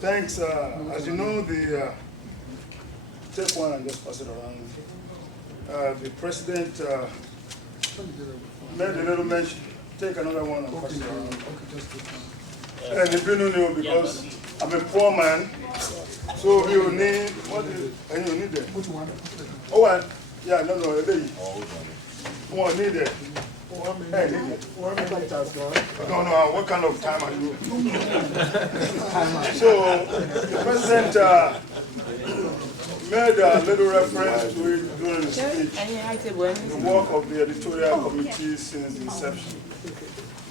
Thanks. As you know, take one and just pass it around. The president made a little mention. Take another one and pass it around. And if you know, because I'm a poor man, so you need what is it? And you need it. Which one? Oh, yeah, no, one need it. Hey, no, what kind of time are you? So, the president made a little reference to it during the speech, the work of the editorial committee since the inception.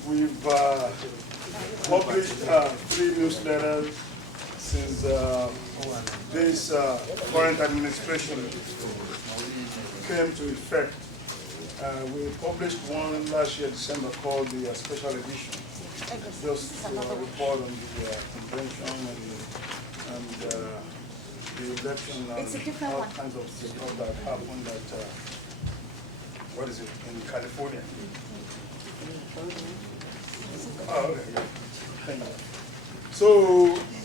We've published 3 newsletters since this current administration came to effect. We published one last year, December, called the Special Edition, just to report on the convention and the election and all kinds of stuff that happened at, in California. Oh, okay, yeah. Thank you. So,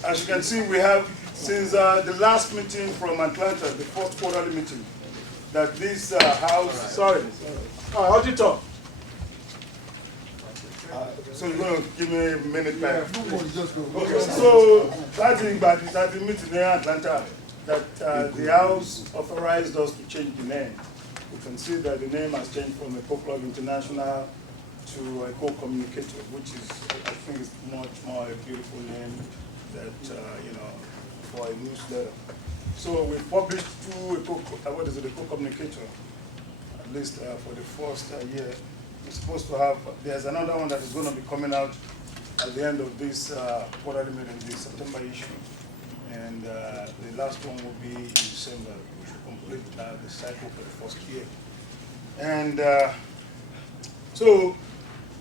as you can see, we have, since the last meeting from Atlanta, the 4th quarterly meeting, that this house, auditor. So you're going to give me a minute back. Okay, so that's the meeting in Atlanta that the house authorized us to change the name. You can see that the name has changed from EKO Club International to EKO Communicator, which is, I think, is much more a beautiful name that, for a newsletter. So we published 2 EKO Communicator, at least for the first year. We're supposed to have, there's another one that is going to be coming out at the end of this quarterly meeting, the September issue. And the last one will be in December, which will complete the cycle for the first year. And so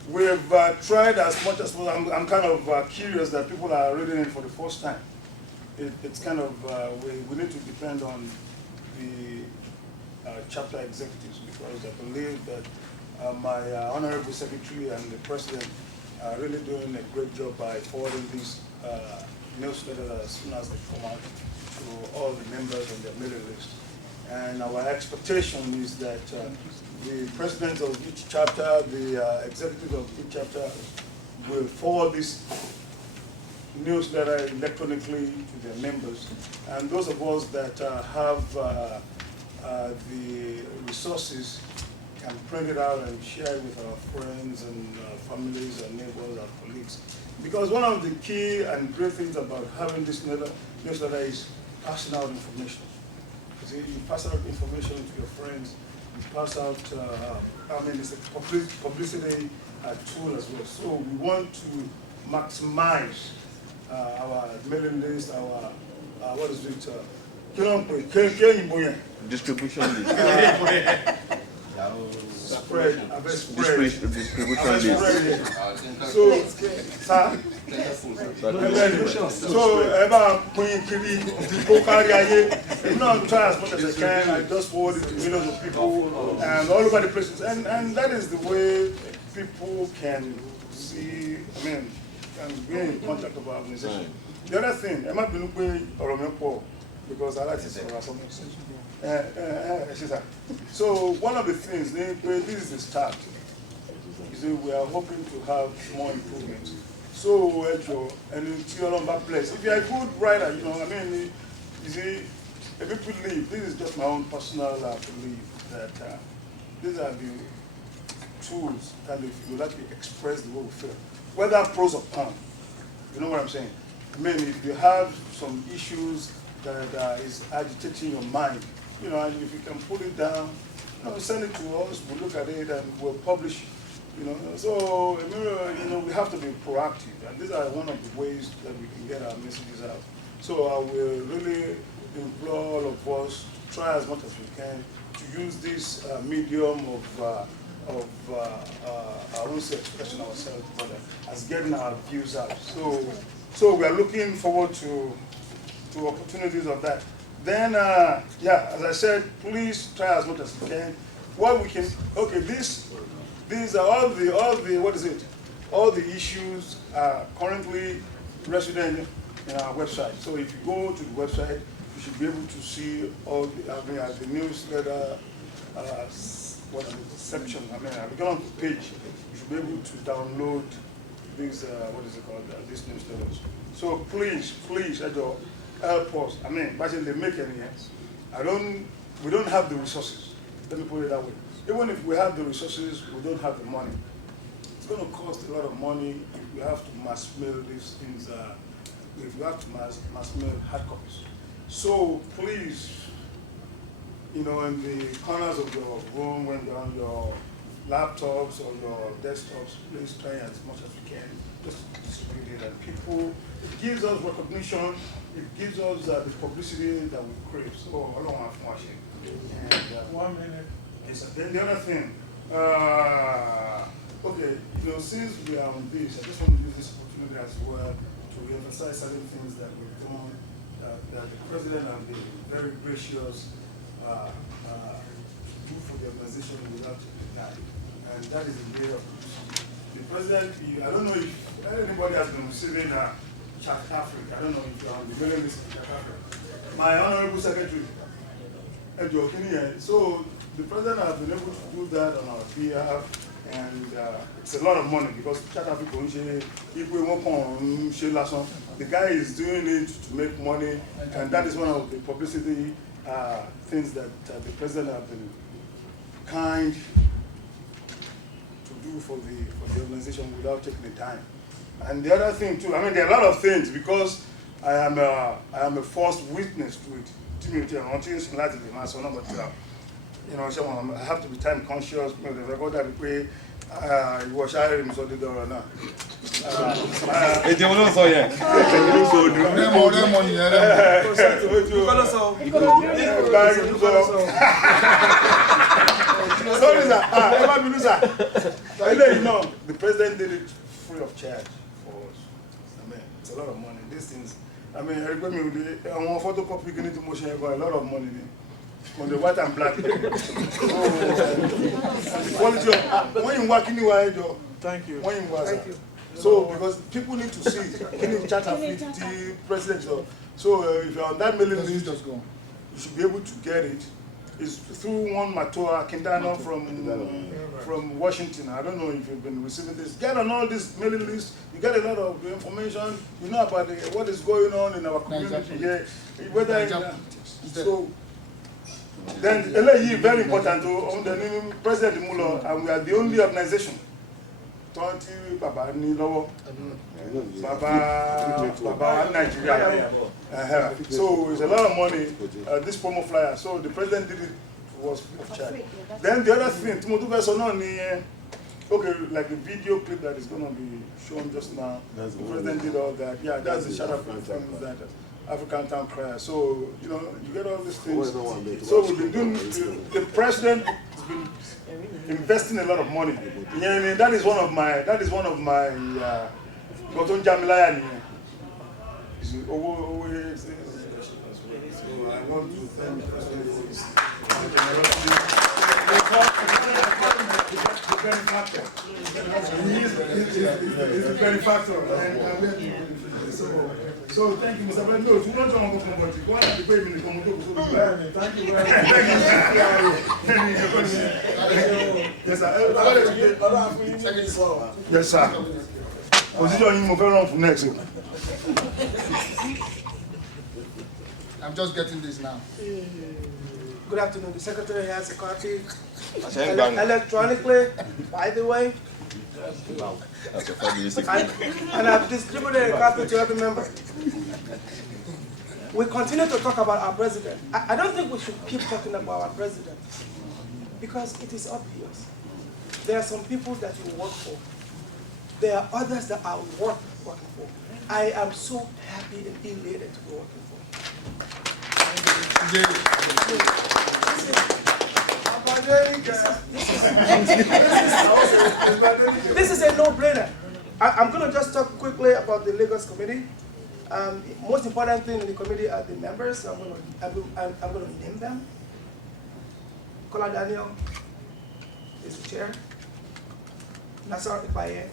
we've tried as much as possible. I'm kind of curious that people are reading it for the first time. It's kind of, we need to depend on the chapter executives, because I believe that my honorable secretary and the president are really doing a great job by forwarding these newsletters as soon as they come out to all the members on their mailing list. And our expectation is that the presidents of each chapter, the executives of each chapter will forward this newsletter electronically to their members, and those of us that have the resources can print it out and share it with our friends and families and neighbors and colleagues. Because one of the key and great things about having this newsletter is passing out information. You pass out information to your friends, you pass out, it's a publicity tool as well. So we want to maximize our mailing list, our distribution list. Distribution list. So, try as much as I can. I just forward it to millions of people and all over the places. And that is the way people can see, and be in contact with our organization. The other thing, because I like to say something. So one of the things, this is the start. You see, we are hoping to have more improvements. So, and if you're on that place, if you're a good writer, you see, if people believe, this is just my own personal belief that these are the tools that if you like to express the way we feel, whether pros or cons. You know what I'm saying? If you have some issues that is agitating your mind, and if you can pull it down, send it to us, we'll look at it and we'll publish, So, we have to be proactive, and these are one of the ways that we can get our messages out. So I will really implore all of us to try as much as we can to use this medium of I won't say expressing ourselves, but as getting our views out. So we are looking forward to opportunities of that. Then, as I said, please try as much as you can. What we can, these are all the issues currently resident in our website. So if you go to the website, you should be able to see all the newsletter section. If you go on the page, you should be able to download these these newsletters. So please, help us. Basically, they make any sense. We don't have the resources. Let me put it that way. Even if we have the resources, we don't have the money. It's going to cost a lot of money if we have to mass mail these things. If we have to mass mail hard copies. So please, in the corners of your room, when you're on your laptops or your desktops, please try as much as you can just distribute it. And people, it gives us recognition, it gives us the publicity that we crave. So I don't want to watch it. And 1 minute. Yes, then the other thing, okay, since we are on this, I just want to use this opportunity as well to emphasize certain things that we've done, that the president has been very gracious to do for the organization without that. And that is the area of the president. I don't know if anybody has been receiving Chat Africa. I don't know if you're on the mailing list of Chat Africa. My honorable secretary, Edjo Kini. So the president has been able to do that on our behalf, and it's a lot of money because Chat Africa, the guy is doing it to make money, and that is one of the publicity things that the president has been kind to do for the organization without taking the time. And the other thing too, there are a lot of things because I am a first witness to it. I have to be time conscious. The president did it free of charge for us. It's a lot of money. These things, I want photocopy getting to motion, a lot of money on the white and black. Quality of when you work anywhere, thank you. When you work, so because people need to see any Chat Africa president. So if you're on that mailing list, you should be able to get it. It's through one Matoa Kindano from Washington. I don't know if you've been receiving this. Get on all this mailing list. You get a lot of information. You know about what is going on in our community here. So then, very important to the President Mulo, and we are the only organization. Baba Nigeria. So it's a lot of money, this promo flyer. So the president did it was free of charge. Then the other thing, okay, like the video clip that is going to be shown just now, the president did all that. Yeah, that's the Shut Up things that African Town Crier. So, you get all these things. So we've been doing, the president has been investing a lot of money. Yeah, that is one of my, Goton Jamilaya. So I want to thank the president for his the benefactor. He is the benefactor. So thank you, Mr. President. No, if you don't want to come to you want to pay me to come to thank you very much. Yes, sir. Yes, sir. Position you move around for next. I'm just getting this now. Good afternoon. The secretary has a copy electronically, by the way. And I've distributed a copy to every member. We continue to talk about our president. I don't think we should keep talking about our president because it is obvious. There are some people that you work for. There are others that are worth working for. I am so happy and elated to be working for. This is a no-brainer. I'm going to just talk quickly about the Lagos Committee. Most important thing in the committee are the members. So I'm going to name them. Kola Daniel is the chair. Nassar Ibaye,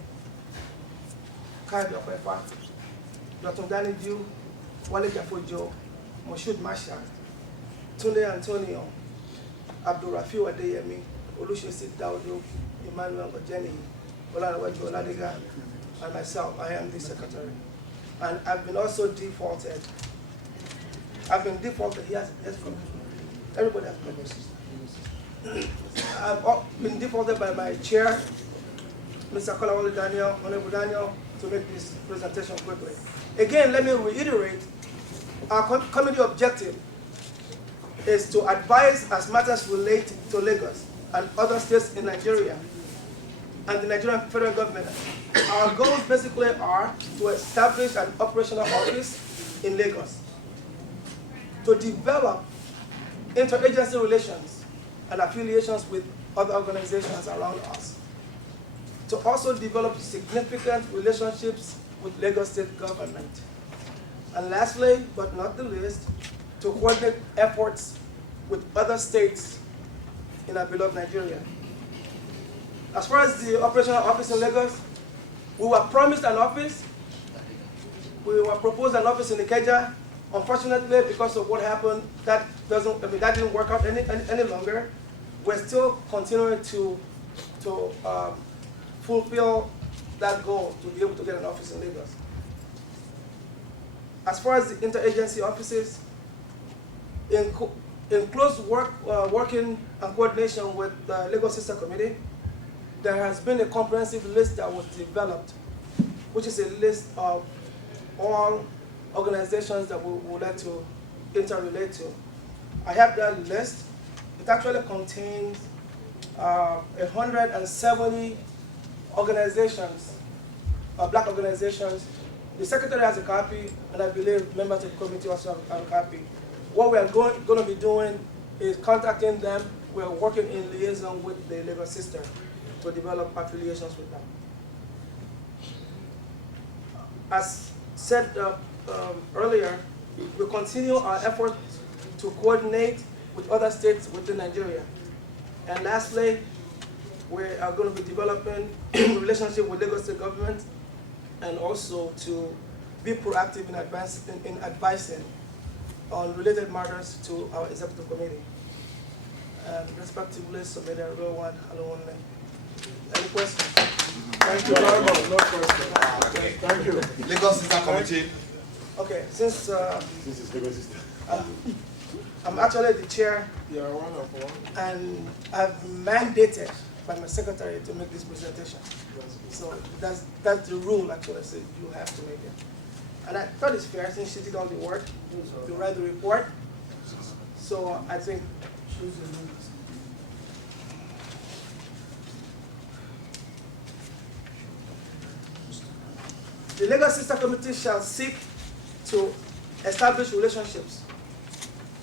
Kai Biokwefa, Dr. Danny Dew, Wale Jafojo, Moshood Masha, Tunde Antonio, Abdul Rafiu Adeyemi, Olusegun Daudu, Emmanuel Ojeni, Olaniwaju Oladiga, and myself. I am the secretary. And I've been also defaulted. I've been defaulted. Yes, everybody has been. I've been defaulted by my chair, Mr. Kolawole Daniel, Honorable Daniel, to make this presentation quickly. Again, let me reiterate, our committee objective is to advise as matters relate to Lagos and other states in Nigeria and the Nigerian federal government. Our goals basically are to establish an operational office in Lagos, to develop interagency relations and affiliations with other organizations around us, to also develop significant relationships with Lagos state government. And lastly, but not the least, to coordinate efforts with other states in our beloved Nigeria. As far as the operational office in Lagos, we were promised an office. We were proposed an office in Ikeja. Unfortunately, because of what happened, that didn't work out any longer. We're still continuing to fulfill that goal to be able to get an office in Lagos. As far as the interagency offices, in close working and coordination with the Lagos Sister Committee, there has been a comprehensive list that was developed, which is a list of all organizations that we would like to interrelate to. I have that list. It actually contains 170 organizations, black organizations. The secretary has a copy, and I believe members of the committee also have a copy. What we are going to be doing is contacting them. We are working in liaison with the Lagos Sister to develop affiliations with them. As said earlier, we continue our efforts to coordinate with other states within Nigeria. And lastly, we are going to be developing a relationship with Lagos State government and also to be proactive in advising on related matters to our executive committee. And respectively, submitted everyone. Any questions? Thank you very much. No question. Thank you. Lagos Sister Committee. Okay, since This is Lagos Sister. I'm actually the chair, You are one of one. and I've mandated by my secretary to make this presentation. So that's the rule, actually, so you have to make it. And I thought it's fair since she did all the work to write the report. So I think the Lagos Sister Committee shall seek to establish relationships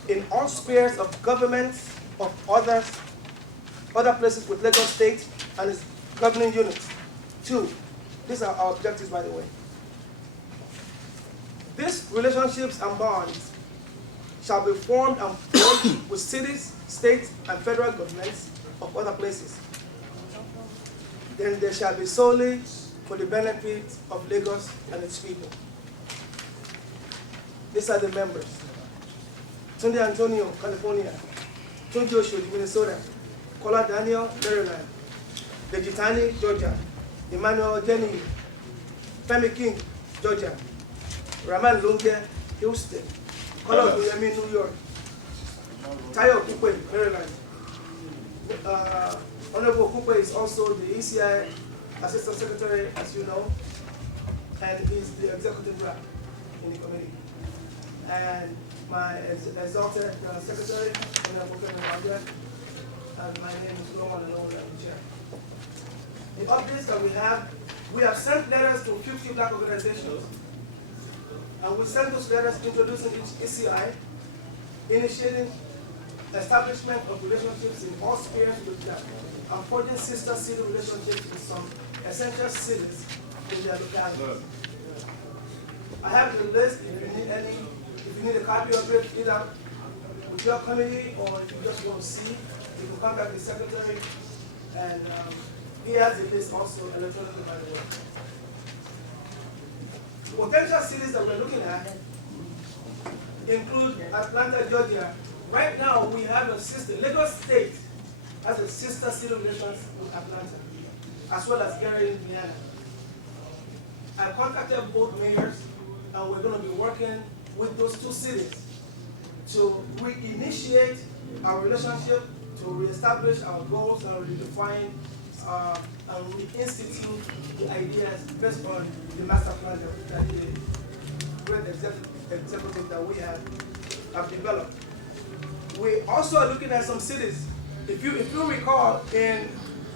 in all spheres of government of other places with Lagos State and its governing units. 2, these are our objectives, by the way. These relationships and bonds shall be formed and formed with cities, states, and federal governments of other places. Then they shall be solely for the benefit of Lagos and its people. These are the members. Tunde Antonio, California. Tunji Oshodi, Minnesota. Kola Daniel, Maryland. Dejitani, Georgia. Emmanuel Jenny, Femi King, Georgia. Raman Lunge, Houston. Kola Oyemi, New York. Tayo Kupe, Maryland. Honorable Kupe is also the ECI Assistant Secretary, as you know, and he's the executive rep in the committee. And my exalted secretary, Honorable Kevin Wagner, and my name is Roman and I'm the chair. The updates that we have sent letters to 50 black organizations, and we sent those letters introducing ECI, initiating establishment of relationships in all spheres with them, and forging sister city relationships with some essential cities in their locality. I have the list. If you need a copy of it, either with your committee or if you just want to see, you can contact the secretary, and he has the list also electronically, by the way. potential cities that we're looking at include Atlanta, Georgia. Right now, we have a sister, Lagos State has a sister city relations with Atlanta, as well as Gary, Indiana. I contacted both mayors, and we're going to be working with those two cities to reinitiate our relationship, to reestablish our goals and redefine and reinstitute the ideas based on the master plan that the great executive that we have developed. We also are looking at some cities. If you recall, in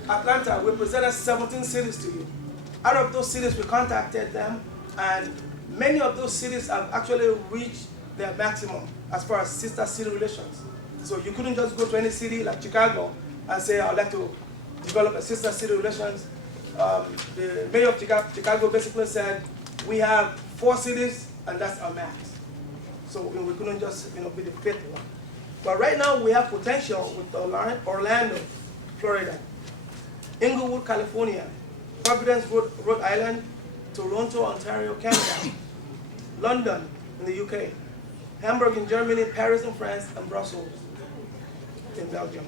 Atlanta, we presented 17 cities to you. Out of those cities, we contacted them, and many of those cities have actually reached their maximum as far as sister city relations. So you couldn't just go to any city like Chicago and say, I'd like to develop a sister city relations. The mayor of Chicago basically said, we have 4 cities, and that's our max. So we couldn't just be the 5th one. But right now, we have potential with Orlando, Florida, Inglewood, California, Providence, Rhode Island, Toronto, Ontario, Canada, London in the UK, Hamburg in Germany, Paris in France, and Brussels in Belgium.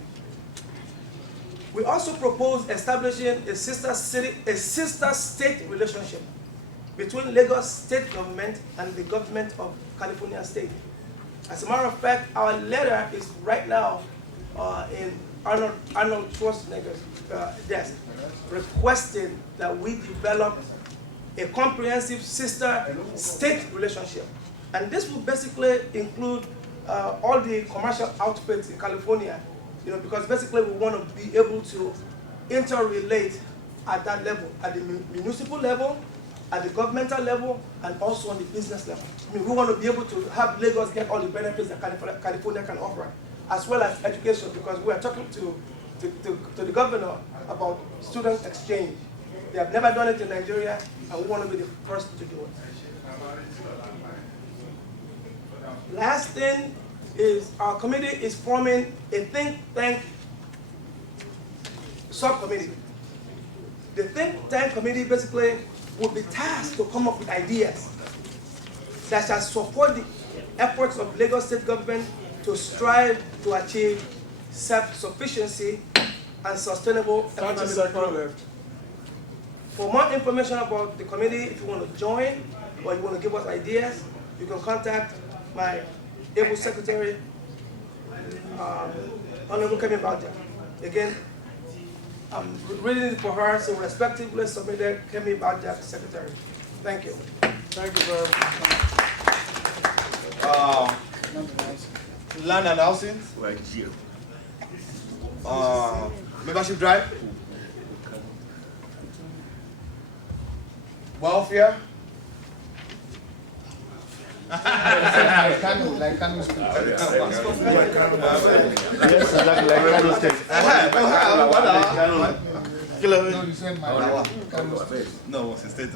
We also propose establishing a sister state relationship between Lagos state government and the government of California state. As a matter of fact, our letter is right now in Arnold Schwarzenegger's desk, requesting that we develop a comprehensive sister state relationship. And this will basically include all the commercial outfits in California, because basically we want to be able to interrelate at that level, at the municipal level, at the governmental level, and also on the business level. I mean, we want to be able to have Lagos get all the benefits that California can offer, as well as education, because we are talking to the governor about student exchange. They have never done it in Nigeria, and we want to be the first to do it. Last thing is our committee is forming a think tank subcommittee. The think tank committee basically will be tasked to come up with ideas that shall support the efforts of Lagos state government to strive to achieve self-sufficiency and sustainable economic growth. For more information about the committee, if you want to join or you want to give us ideas, you can contact my able secretary, Honorable Kemi Balja. Again, I'm reading it for her, so respectively submitted Kemi Balja, secretary. Thank you. Thank you very much. Land and housing. Membership drive. Welfare. Like Kano State. Kilo. No, you said my Kano State. No, what's the state?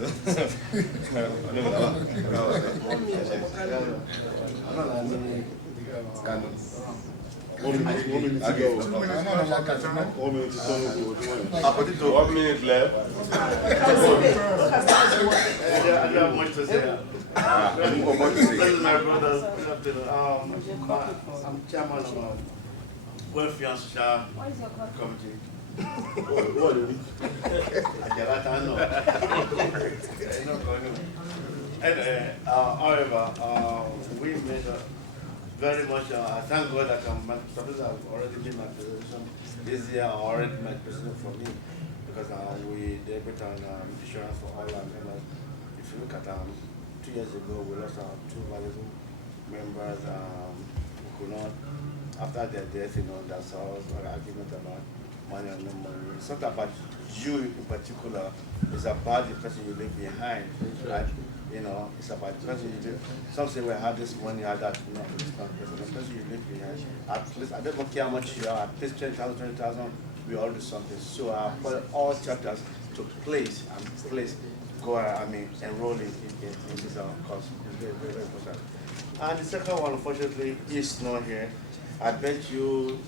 One minute left. I don't have much to say. This is my brother. I'm chairman of Welfare and Social Committee. However, we made very much. I thank God that my services have already been my position this year, already my president for me, because we debut on insurance for all our members. If you look at 2 years ago, we lost our 2 valuable members who could not, after their death, that's all an argument about money and no money. It's not about you in particular, it's about the person you leave behind, right? It's about the person you leave. Some say, well, I have this money, I have that. No, it's not the person you leave behind. At least, I don't care how much you are, at least 10,000, 20,000, we all do something. So I put all chapters to place, enroll in this course. It's very, very, very important. And the second one, unfortunately, is not here. I bet you,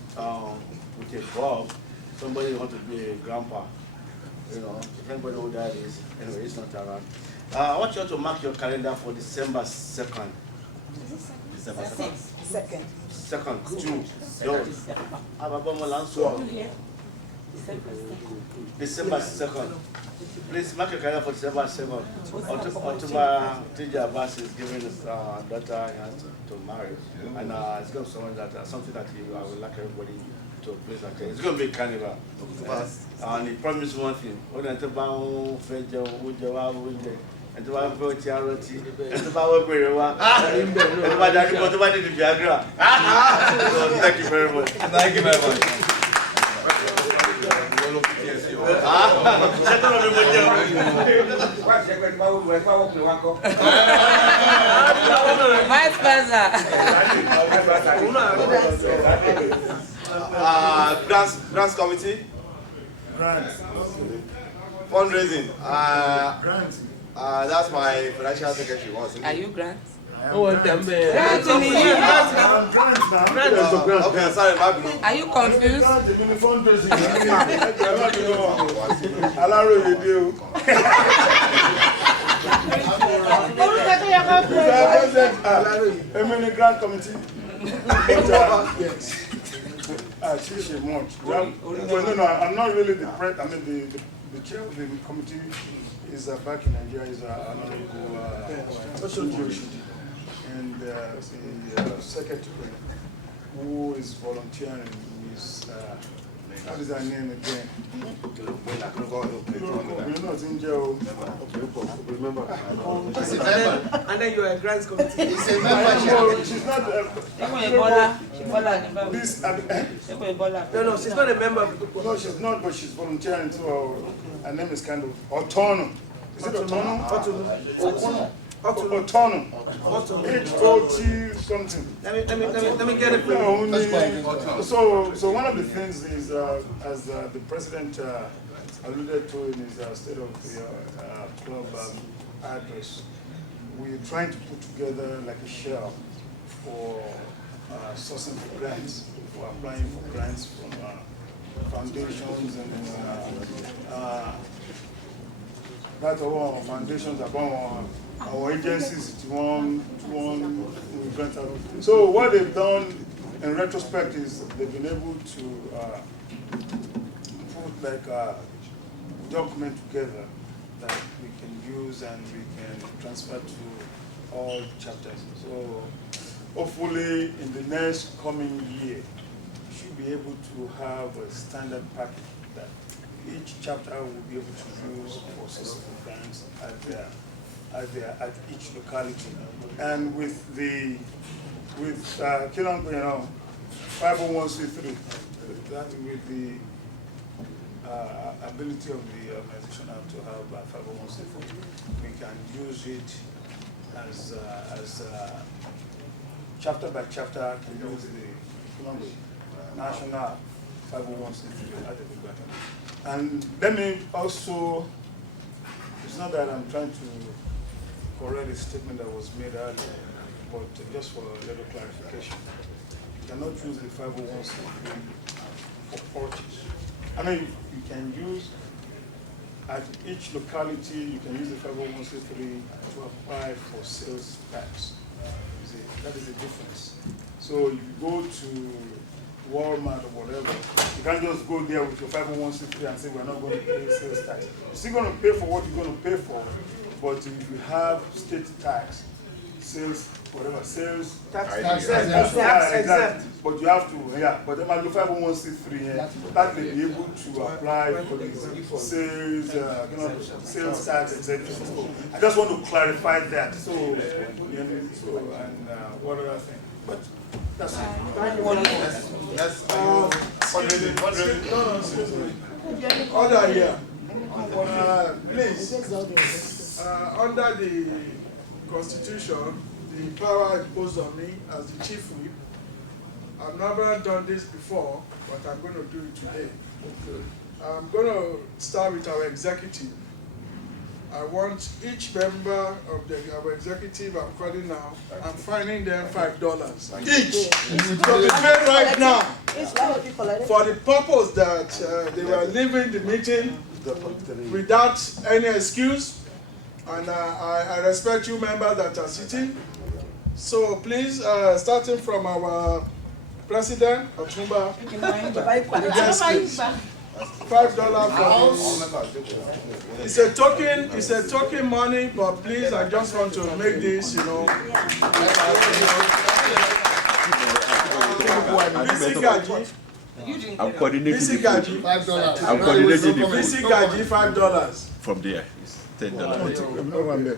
with a Bob, somebody wants to be a grandpa. If anybody know who that is, anyway, it's not around. I want you all to mark your calendar for December 2nd. December 2nd. Second. 2nd, June. December 2nd. Please mark your calendar for December 2nd. October, TJ Abbas is giving his daughter to marry. And it's going to be something that I would like everybody to please attend. It's going to be a carnival. And he promised one thing. When I tell you, and to have a charity, and to have a very well, and to have the Viagra. Thank you very much. Thank you very much. Vice versa. Grants committee. Grant. Fundraising. Grant. That's my financial secretary. Are you Grant? Grant now. Okay, sorry, my blue. Are you confused? Grant the fundraising. Alaro you do. Grant committee. Yes. She's a month. Well, no, I'm not really the president. I mean, the chair of the committee is back in Nigeria. Is Honorable and the secretary who is volunteering is what is her name again? And then you are a grants committee. She's not. No, she's not a member of the group. No, she's not, but she's volunteering too. Her name is kind of Autonomous. Is it Autonomous? Autonomous. H-O-T something. Let me get it. So one of the things is, as the president alluded to in his state of the club address, we're trying to put together like a shell for sourcing for grants, for applying for grants from foundations and that our foundations about our agencies to one grant out. So what they've done in retrospect is they've been able to put like a document together that we can use and we can transfer to all chapters. So hopefully in the next coming year, we should be able to have a standard package that each chapter will be able to use for successful grants at each locality. And with the Kilango, 501c3, with the ability of the organization to have 501c3, we can use it as chapter by chapter, can use the Kilango national 501c3. And let me also, it's not that I'm trying to correct a statement that was made earlier, but just for a little clarification. You cannot use the 501c3 for purchase. I mean, you can use, at each locality, you can use the 501c3 to apply for sales tax. That is the difference. So if you go to Walmart or whatever, you can't just go there with your 501c3 and say we're not going to pay sales tax. You're still going to pay for what you're going to pay for, but if you have state tax, sales, whatever, sales Tax exactly. But you have to, but there might be 501c3 that may be able to apply for the sales, sales tax, etc. So I just want to clarify that. So, and what other thing? But that's it. Yes. Order here. Please, under the Constitution, the power imposed on me as the chief whip, I've never done this before, but I'm going to do it today. I'm going to start with our executive. I want each member of our executive I'm calling now, I'm fining them $5 each to be paid right now for the purpose that they were leaving the meeting without any excuse And I respect you members that are sitting. So please, starting from our president, Otumba, $5 for this. It's a token money, but please, I just want to make this, you know. I'm coordinating the food. $5. I'm coordinating the food. $5. From there, it's $10.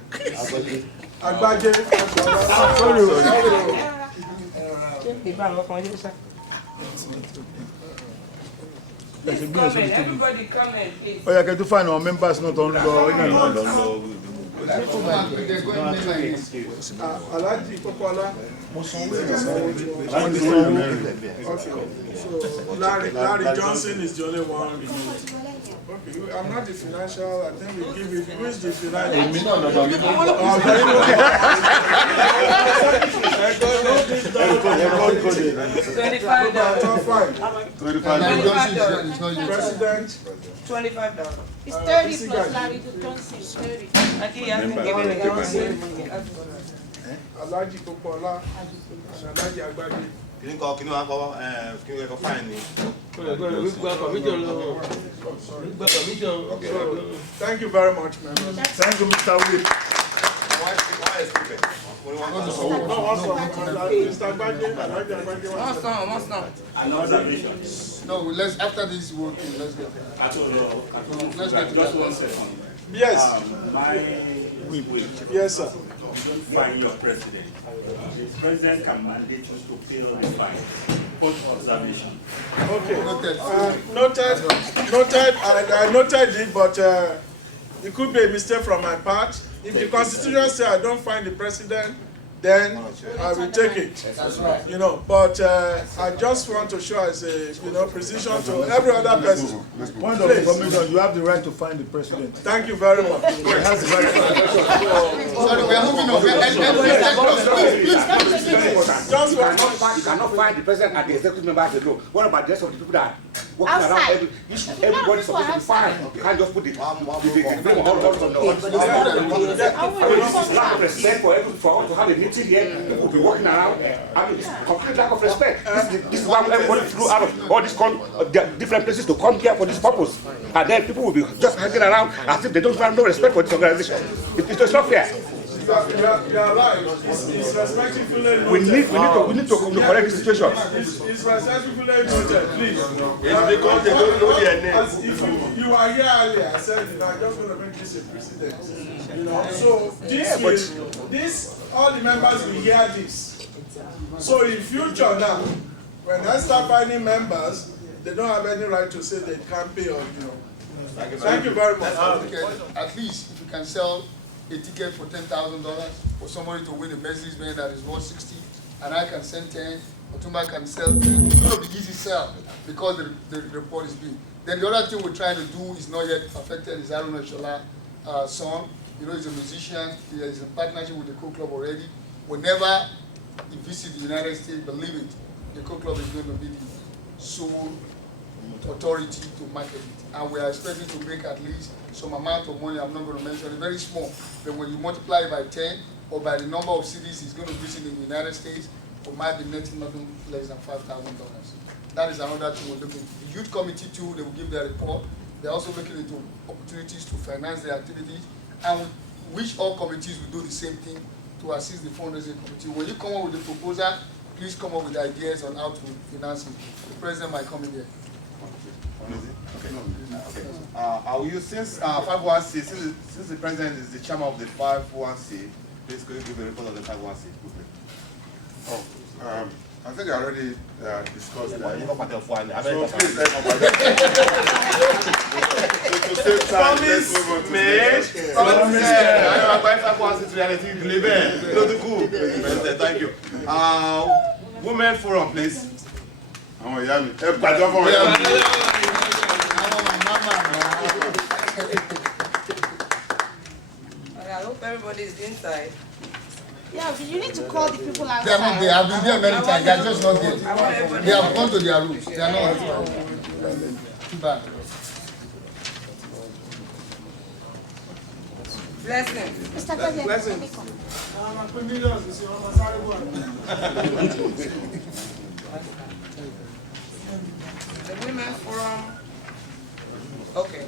Agbaje, Everybody come in, please. Oh, yeah, can you find our members not on Alhaji Popola. Okay, so Larry Johnson is the only one. Okay, I'm not the financial. I think we give it. Who is the financial? President. $25. It's 30 plus Larry Johnson, 30. Alhaji Popola and Alhaji Agbaje. Can you go find me? Thank you very much, members. Thank you, Mr. Will. Another vision. No, let's, after this work, let's get there. Let's get Just to 1 second. Yes. My Yes, sir. don't find your president. The president can mandate you to pay all the fines. Post observation. Okay. Noted. Noted. I noted it, but it could be a mistake from my part. If the Constitution says I don't find the president, then I will take it. That's right. You know, but I just want to show as a precision to every other person. Point of information, you have the right to find the president. Thank you very much. Sorry, we are moving on. Just one. You cannot find the president and the executive members alone. What about the rest of the people that are working Outside. around? Everybody's supposed to be fine. You can't just put the blame on all on the lack of respect for everyone, for us to have a meeting here. People will be walking around. I mean, it's complete lack of respect. This is why everybody flew out of all these different places to come here for this purpose. And then people will be just hanging around as if they don't have no respect for this organization. It's not fair. You are right. It's respectfully noted. We need to correct this situation. It's respectfully noted, please. It's because they don't know their name. As if you were here earlier, I said, you know, I just want to make this a precedent. You know, so this all the members will hear this. So in future now, when I start finding members, they don't have any right to say they can't pay or, you know. Thank you very much. At least if you can sell a ticket for $10,000 for somebody to win a Mercedes-Benz that is worth 60, and I can send 10, Otumba can sell 10. It's going to be easy sell because the report is big. Then the other thing we're trying to do is not yet affected is Arun Shola son. You know, he's a musician. He is in partnership with the EKO Club already. Whenever he visits the United States, believe it, the EKO Club is going to be the sole authority to market it. And we are expecting to make at least some amount of money. I'm not going to mention it, very small. But when you multiply it by 10 or by the number of cities he's going to visit in the United States, we might be netting nothing less than $5,000. That is another thing we're looking into. The youth committee too, they will give their report. They're also looking into opportunities to finance their activities, and which all committees will do the same thing to assist the fundraising committee. When you come up with a proposal, please come up with ideas on how to finance it. The president might come in here. I will use, since 501c, since the president is the chairman of the 501c, please could you give a report of the 501c quickly? I think I already discussed that. You know part of one. So please let's move on. To save time, let's move on to the next. Thank you. Women Forum, please. Àwọn ìyá mi, ẹ gbàjọ́ fún ìyá mi. I hope everybody is inside. Yeah, you need to call the people outside. They are not there. I've been there many times. They are just not there. They have gone to their rooms. They are not. Too bad. Blessing. Mr. President, Blessing. let me come. The Women Forum. Okay.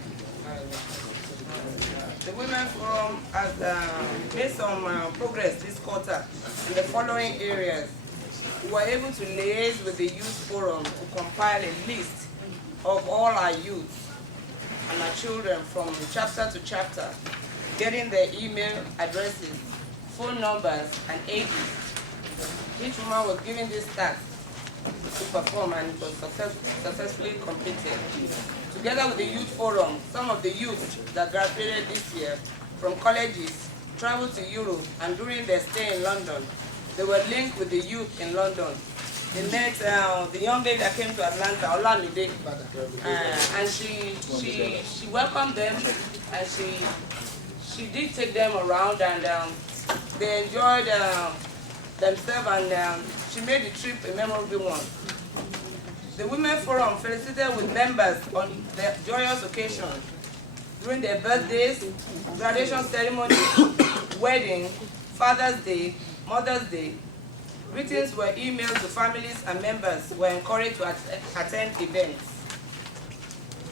The Women Forum has made some progress this quarter in the following areas. We were able to liaise with the Youth Forum to compile a list of all our youth and our children from chapter to chapter, getting their email addresses, phone numbers, and ages. Each woman was given this task to perform and it was successfully completed. Together with the Youth Forum, some of the youth that graduated this year from colleges traveled to Europe, and during their stay in London, they were linked with the youth in London. They met the young lady that came to Atlanta, Olamide, and she welcomed them, and she did take them around, and they enjoyed themselves, and she made the trip a memorable one. The Women Forum felicitated with members on their joyous occasion during their birthdays, graduation ceremony, wedding, Father's Day, Mother's Day. Greetings were emailed to families, and members were encouraged to attend events.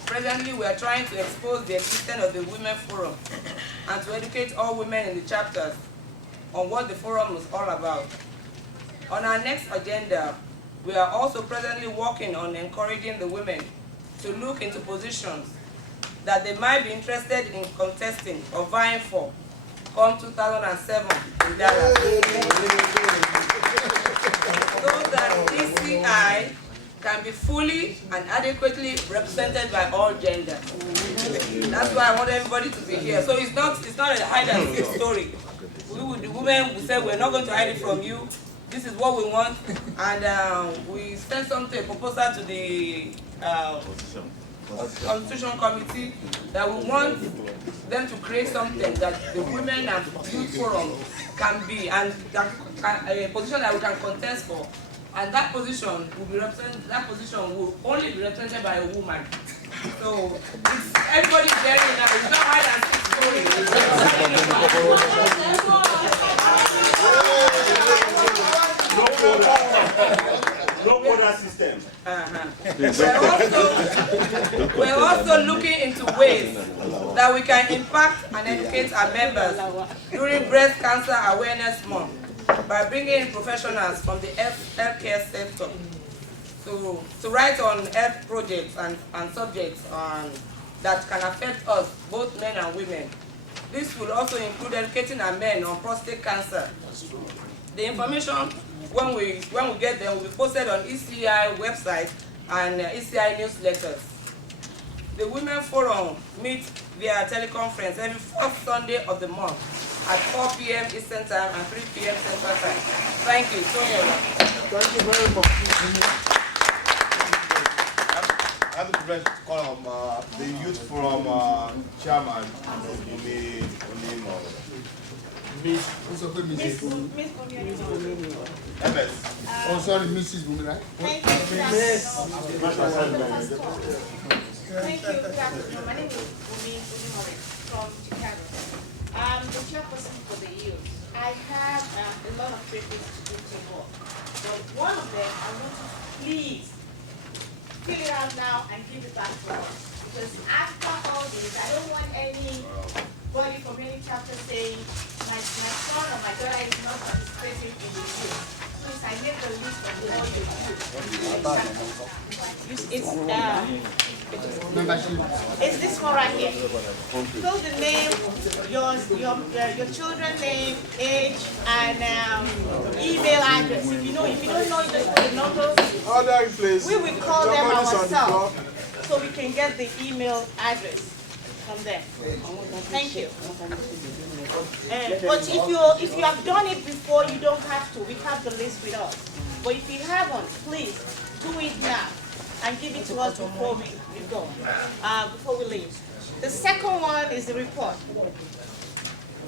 Presently, we are trying to expose the existence of the Women Forum and to educate all women in the chapters on what the forum is all about. On our next agenda, we are also presently working on encouraging the women to look into positions that they might be interested in contesting or vying for come 2007 in Dallas. So that ECI can be fully and adequately represented by all genders. That's why I want everybody to be here. So it's not a hide and seek story. The women will say we're not going to hide it from you. This is what we want, and we sent something, a proposal to the Constitution Committee that we want them to create something that the Women and Youth Forum can be, and that a position that we can contest for, and that position will be represented. That position will only be represented by a woman. So it's everybody's hearing now. It's not hide and seek story. No quota system. We're also looking into ways that we can impact and educate our members during Breast Cancer Awareness Month by bringing in professionals from the healthcare sector to write on health projects and subjects that can affect us, both men and women. This will also include educating our men on prostate cancer. The information, when we get them, will be posted on ECI website and ECI newsletters. The Women Forum meets via teleconference every fourth Sunday of the month at 4 p.m. Eastern Time and 3 p.m. Central Time. Thank you. Thank you very much. I have the privilege to call the Youth Forum chairman, Miss Oh, sorry, Mrs. Bumi, right? Thank you. Thank you. Good afternoon. My name is Bumi from Chicago. I'm the chairperson for the youth. I have a lot of papers to do to work. But one of them, I want you to please fill it out now and give it back to us. Because after all this, I don't want anybody from any chapter saying, my son or my daughter is not participating in the youth. Please, I need the list of all your it's this one right here. Fill the name, your children's name, age, and email address. If you don't know, you just put the numbers. Order in place. We will call them ourselves so we can get the email address from them. Thank you. But if you have done it before, you don't have to. We have the list with us. But if you haven't, please do it now and give it to us before we go, before we leave. The second one is the report.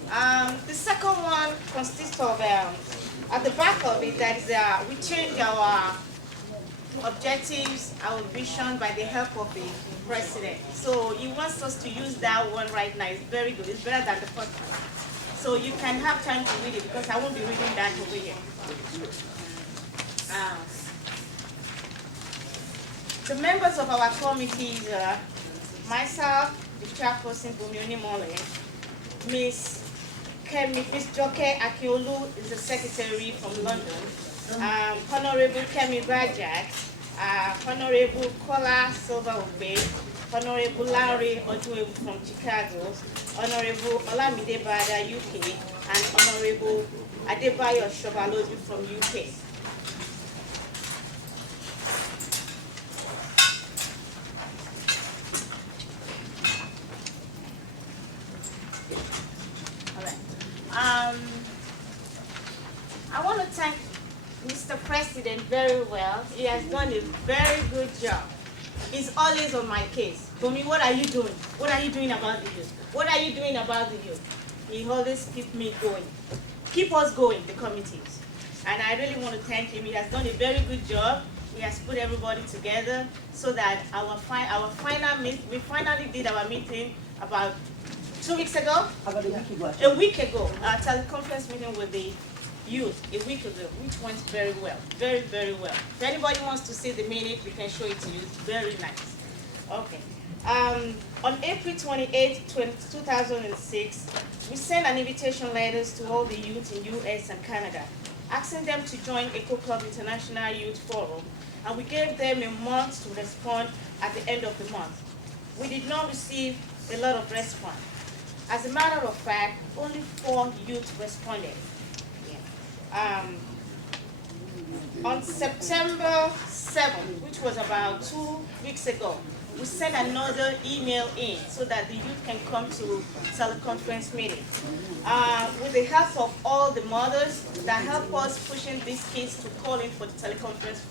The second one consists of, at the back of it, that is, we changed our objectives, our vision by the help of the president. So he wants us to use that one right now. It's very good. It's better than the first one. So you can have time to read it because I won't be reading that over here. The members of our committees are myself, the chairperson Bumioni Mole, Miss Joke Akiolu is the secretary from London, Honorable Kemi Rajak, Honorable Kola Silva Obe, Honorable Larry Ojuebu from Chicago, Honorable Olamide Bada UK, and Honorable Adebayo Shobaloju from UK. I want to thank Mr. President very well. He has done a very good job. He's always on my case. Bumi, what are you doing? What are you doing about the youth? What are you doing about the youth? He always keeps me going. Keep us going, the committees. And I really want to thank him. He has done a very good job. He has put everybody together so that we finally did our meeting about 2 weeks ago? About a week ago. A week ago, our teleconference meeting with the youth, a week ago, which went very well, very, very well. If anybody wants to see the minute, we can show it to you. It's very nice. Okay. On April 28, 2006, we sent an invitation letters to all the youth in US and Canada, asking them to join EKO Club International Youth Forum, and we gave them a month to respond at the end of the month. We did not receive a lot of response. As a matter of fact, only 4 youth responded. Yeah. On September 7th, which was about 2 weeks ago, we sent another email in so that the youth can come to teleconference meeting. With the help of all the mothers that help us pushing these kids to call in for the teleconference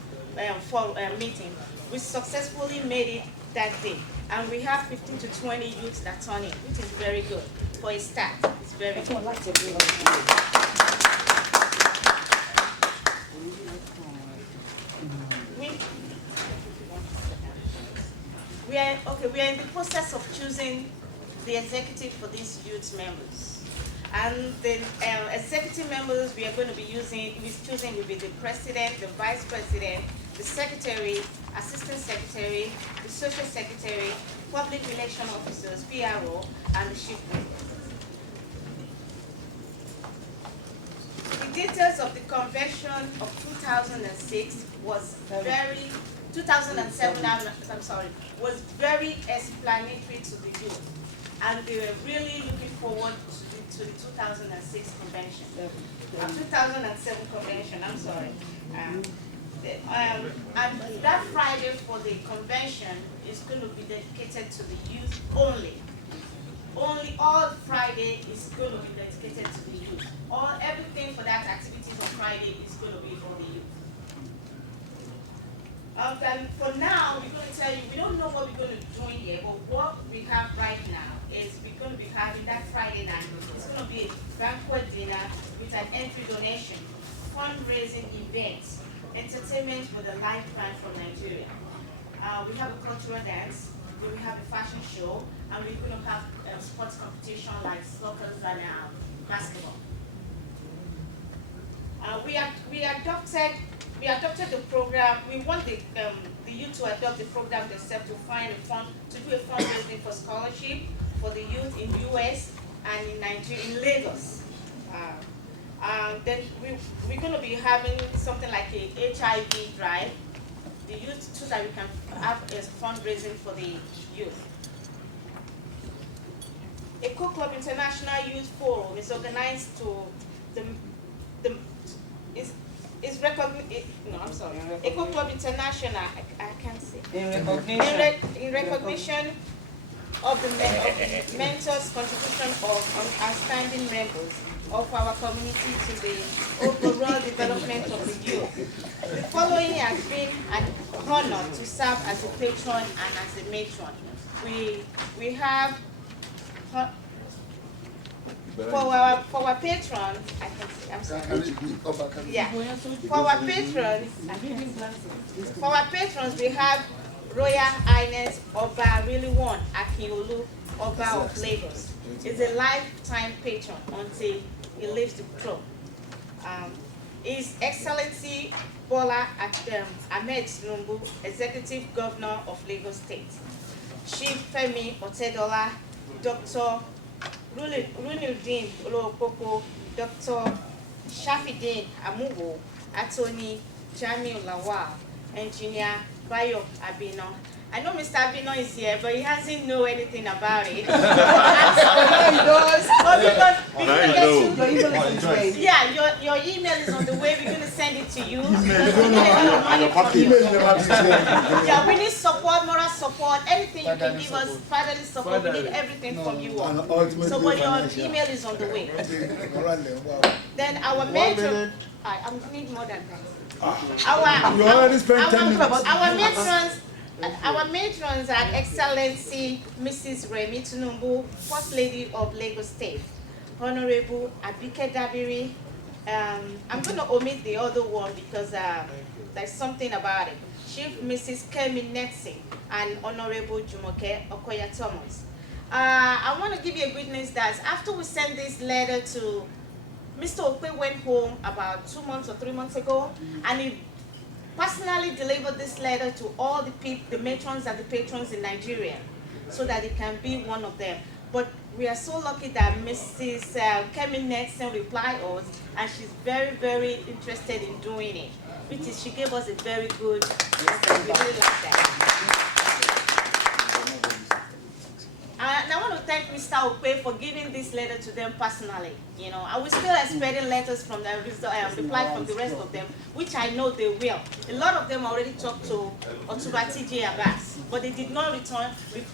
meeting, we successfully made it that day. And we have 15 to 20 youths that turn in, which is very good. For a start, it's very good. We are in the process of choosing the executive for these youth members. And the executive members we are going to be choosing will be the president, the vice president, the secretary, assistant secretary, the social secretary, public relation officers, PRO, and the chief whip. The details of the convention of 2006 was 2007, was very explanatory to the youth. And we were really looking forward to the 2006 convention. 2007 convention, I'm sorry. And that Friday for the convention is going to be dedicated to the youth only. All Friday is going to be dedicated to the youth. Everything for that activities on Friday is going to be for the youth. And for now, we're going to tell you, we don't know what we're going to be doing here, but what we have right now is we're going to be having that Friday night. It's going to be a banquet dinner with an entry donation, fundraising events, entertainment with a live band from Nigeria. We have a cultural dance, we have a fashion show, and we're going to have sports competition like soccer and basketball. We adopted the program. We want the youth to adopt the program themselves to find a fund to do a fundraising for scholarship for the youth in US and in Nigeria, in Lagos. Then we're going to be having something like a HIV drive, the youth, so that we can have a fundraising for the youth. EKO Club International Youth Forum is organized to EKO Club International, I can't say. In recognition of the mentors' contribution of outstanding members of our community to the overall development of the youth. The following has been an honor to serve as a patron and as a matron. We have For our patrons, I can see, I'm sorry. Yeah. For our patrons, we have Royal Highness Oba Riliwan Akiolu Oba of Lagos. He's a lifetime patron until he leaves the throne. His Excellency Bola Ahmed Tinubu, Executive Governor of Lagos State. Chief Femi Otedola, Dr. Runildin Olopoko, Dr. Shafidin Amugo, Attorney Jamiu Lawal, Engineer Bayo Abino. I know Mr. Abino is here, but he hasn't know anything about it. He does. Yeah, your email is on the way. We're going to send it to you. Yeah, we need support, moral support, anything you can give us, fatherly support. We need everything from you all. So, but your email is on the way. Then our matron, I need more than that. Our matrons are Excellency Mrs. Remi Tinubu, First Lady of Lagos State, Honorable Abike Dabiri. I'm going to omit the other one because there's something about it. Chief Mrs. Kemi Netsi and Honorable Jumoke Okoya Thomas. I want to give you a good news that after we sent this letter to Mr. Okwe went home about 2 months or 3 months ago, and he personally delivered this letter to all the people, the matrons and the patrons in Nigeria, so that it can be one of them. But we are so lucky that Mrs. Kemi Nexon replied us, and she's very, very interested in doing it. Which is, she gave us a very good answer. We really like that. And I want to thank Mr. Okwe for giving this letter to them personally. You know, I was still expecting letters from them, reply from the rest of them, which I know they will. A lot of them already talked to Otuba TJ Abbas, but they did not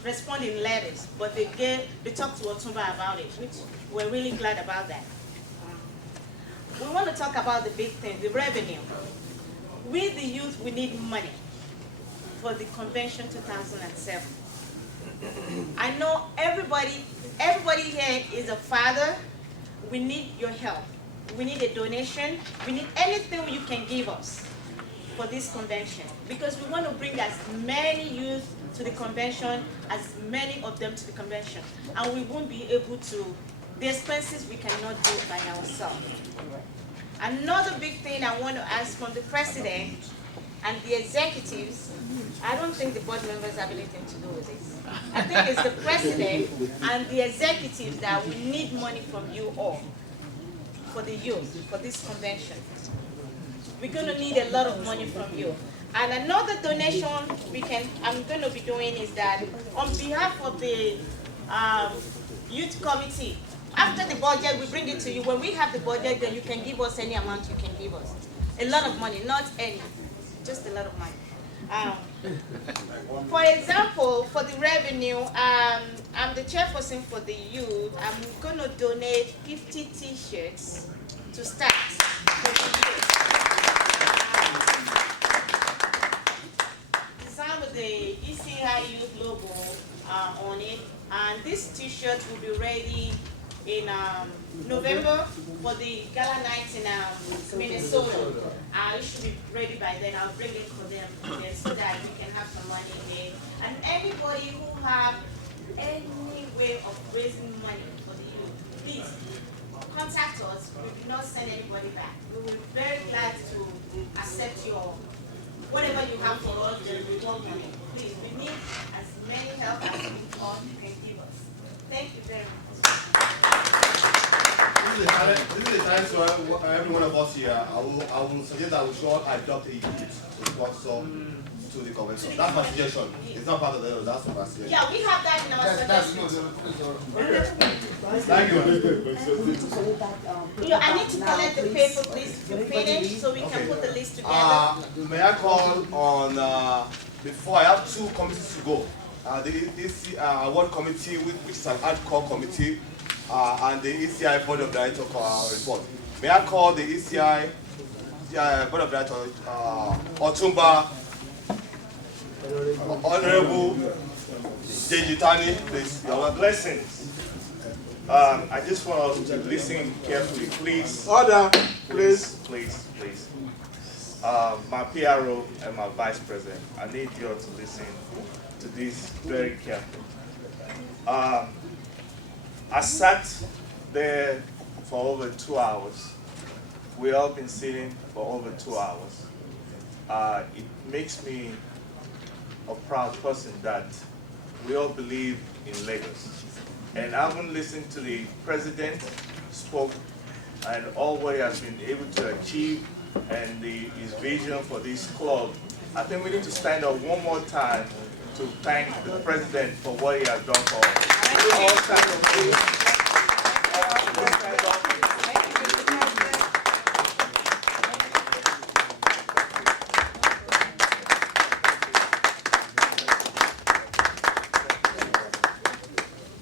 respond in letters. But they talked to Otuba about it, which we're really glad about that. We want to talk about the big thing, the revenue. We, the youth, we need money for the convention 2007. I know everybody here is a father. We need your help. We need a donation. We need anything you can give us for this convention, because we want to bring as many youth to the convention, as many of them to the convention, and we won't be able to, the expenses we cannot do by ourselves. Another big thing I want to ask from the president and the executives, I don't think the board members have anything to do with this. I think it's the president and the executives that we need money from you all for the youth, for this convention. We're going to need a lot of money from you. And another donation I'm going to be doing is that on behalf of the youth committee, after the budget, we bring it to you. When we have the budget, then you can give us any amount you can give us. A lot of money, not any, just a lot of money. For example, for the revenue, I'm the chairperson for the youth. I'm going to donate 50 t-shirts to start for the youth. Designed with the ECI youth logo on it. And this t-shirt will be ready in November for the gala nights in Minnesota. It should be ready by then. I'll bring it for them so that we can have some money in it. And anybody who have any way of raising money for the youth, please contact us. We will not send anybody back. We will be very glad to accept your whatever you have for us. Then we want money. Please, we need as many help as you can give us. Thank you very much. This is the time so every one of us here, I will suggest that we should all adopt a unit to sponsor to the convention. That's my suggestion. It's not part of the that's my suggestion. Yeah, we have that in our suggestion. Thank you. I need to collect the paper, please, to finish, so we can put the list together. May I call on, before I have two committees to go. The award committee, which is an ad hoc committee, and the ECI Board of Directors report. May I call the ECI Board of Directors, Otumba, Honorable Jejitani, please. Our blessings. I just want us to listen carefully, please. Order, Please, please, please. My PRO and my vice president, I need you all to listen to this very carefully. I sat there for over 2 hours. We all been sitting for over 2 hours. It makes me a proud person that we all believe in Lagos. And I haven't listened to the president spoke and all what he has been able to achieve and his vision for this club. I think we need to stand up one more time to thank the president for what he has done for us. We all stand up, please. Stand up.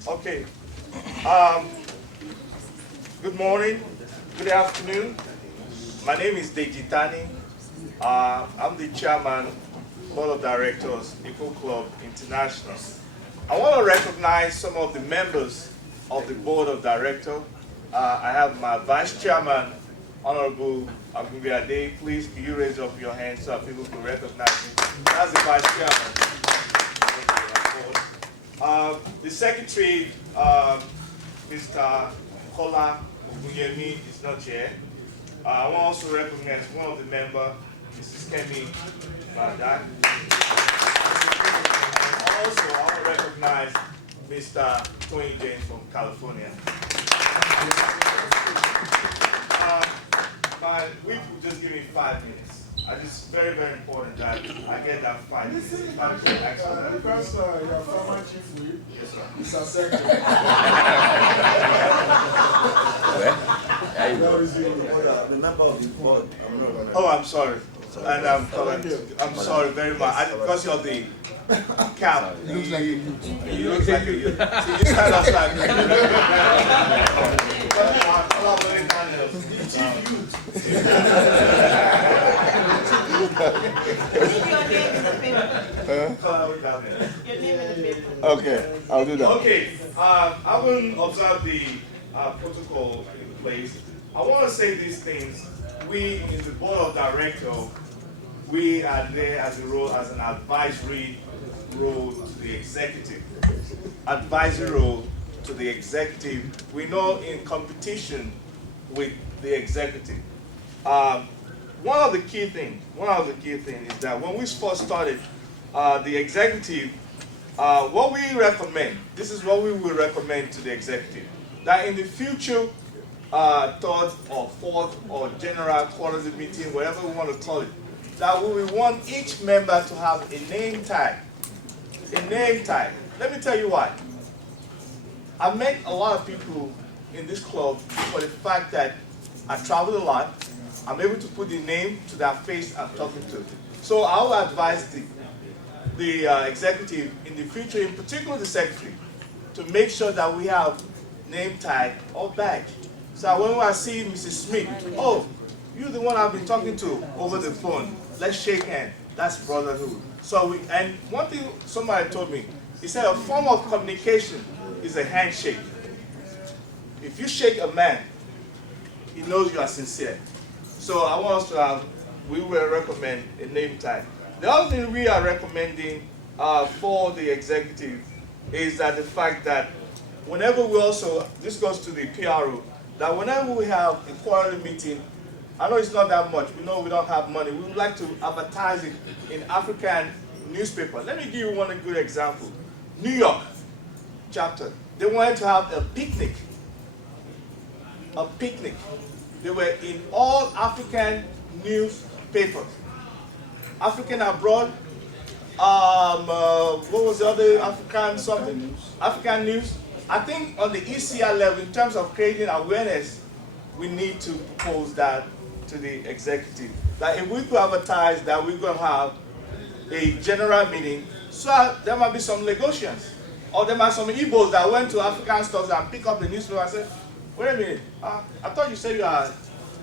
Okay. Good morning, good afternoon. My name is Deji Tani. I'm the chairman, board of directors, EKO Club International. I want to recognize some of the members of the board of directors. I have my vice chairman, Honorable Agunbiade. Please, can you raise up your hand so that people can recognize you? That's the vice chairman. The secretary, Mr. Kola Ogunyemi, is not here. I want to also recognize one of the members, Mrs. Kemi Badak. Also, I want to recognize Mr. Tony James from California. My whip will just give me 5 minutes. It's very, very important that I get that 5 minutes. Because your former chief whip Yes, sir. is a secretary. The member of the board. Oh, I'm sorry. And I'm sorry very much. Because of the cap. It looks like a youth. You look like a youth. See, you stand outside. Okay, I'll do that. Okay, I will observe the protocol in place. I want to say these things. We in the board of directors, we are there as a role as an advisory role to the executive. Advisory role to the executive. We know in competition with the executive. One of the key things is that when we first started, the executive, what we recommend, this is what we will recommend to the executive, that in the future, third or fourth or general quarterly meeting, whatever we want to call it, that we will want each member to have a name tag. A name tag. Let me tell you why. I met a lot of people in this club for the fact that I travel a lot. I'm able to put the name to that face I'm talking to. So I will advise the executive in the future, in particular the secretary, to make sure that we have name tag or badge. So when I see Mrs. Smith, oh, you're the one I've been talking to over the phone. Let's shake hands. That's brotherhood. So and one thing somebody told me, he said a form of communication is a handshake. If you shake a man, he knows you are sincere. So I want us to have, we will recommend a name tag. The other thing we are recommending for the executive is that the fact that whenever we also, this goes to the PRO, that whenever we have a quarterly meeting, I know it's not that much, we know we don't have money, we would like to advertise it in African newspaper. Let me give you one good example. New York chapter, they wanted to have a picnic. A picnic. They were in all African newspapers. African abroad, what was the other African something? African news. I think on the ECR level, in terms of creating awareness, we need to propose that to the executive. That if we could advertise that we're going to have a general meeting, so there might be some Lagosians, or there might be some Igbos that went to African stores and pick up the newspaper and say, wait a minute, I thought you said you are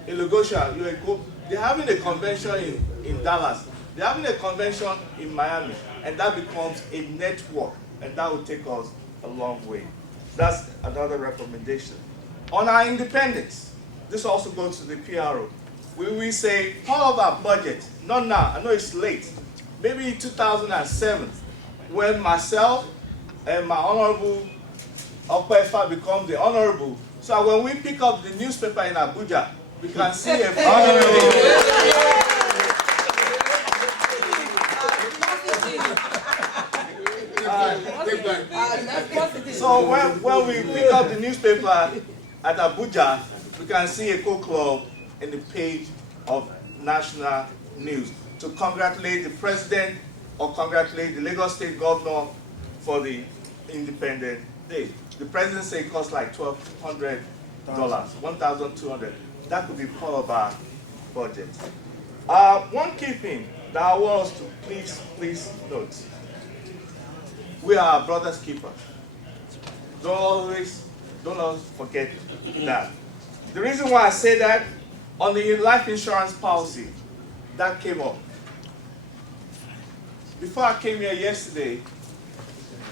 a Lagosian, you're a Igbo. They're having a convention in Dallas. They're having a convention in Miami, and that becomes a network, and that will take us a long way. That's another recommendation. On our independence, this also goes to the PRO. We say part of our budget, not now, I know it's late, maybe in 2007, when myself and my Honorable Okwefa become the Honorable. So when we pick up the newspaper in Abuja, we can see a So when we pick up the newspaper at Abuja, we can see EKO Club in the page of national news to congratulate the president or congratulate the Lagos State governor for the Independent Day. The president said it costs like $1,200, $1,200. That could be part of our budget. One key thing that I want us to please note. We are our brother's keepers. Don't always forget that. The reason why I say that, on the life insurance policy, that came up. Before I came here yesterday,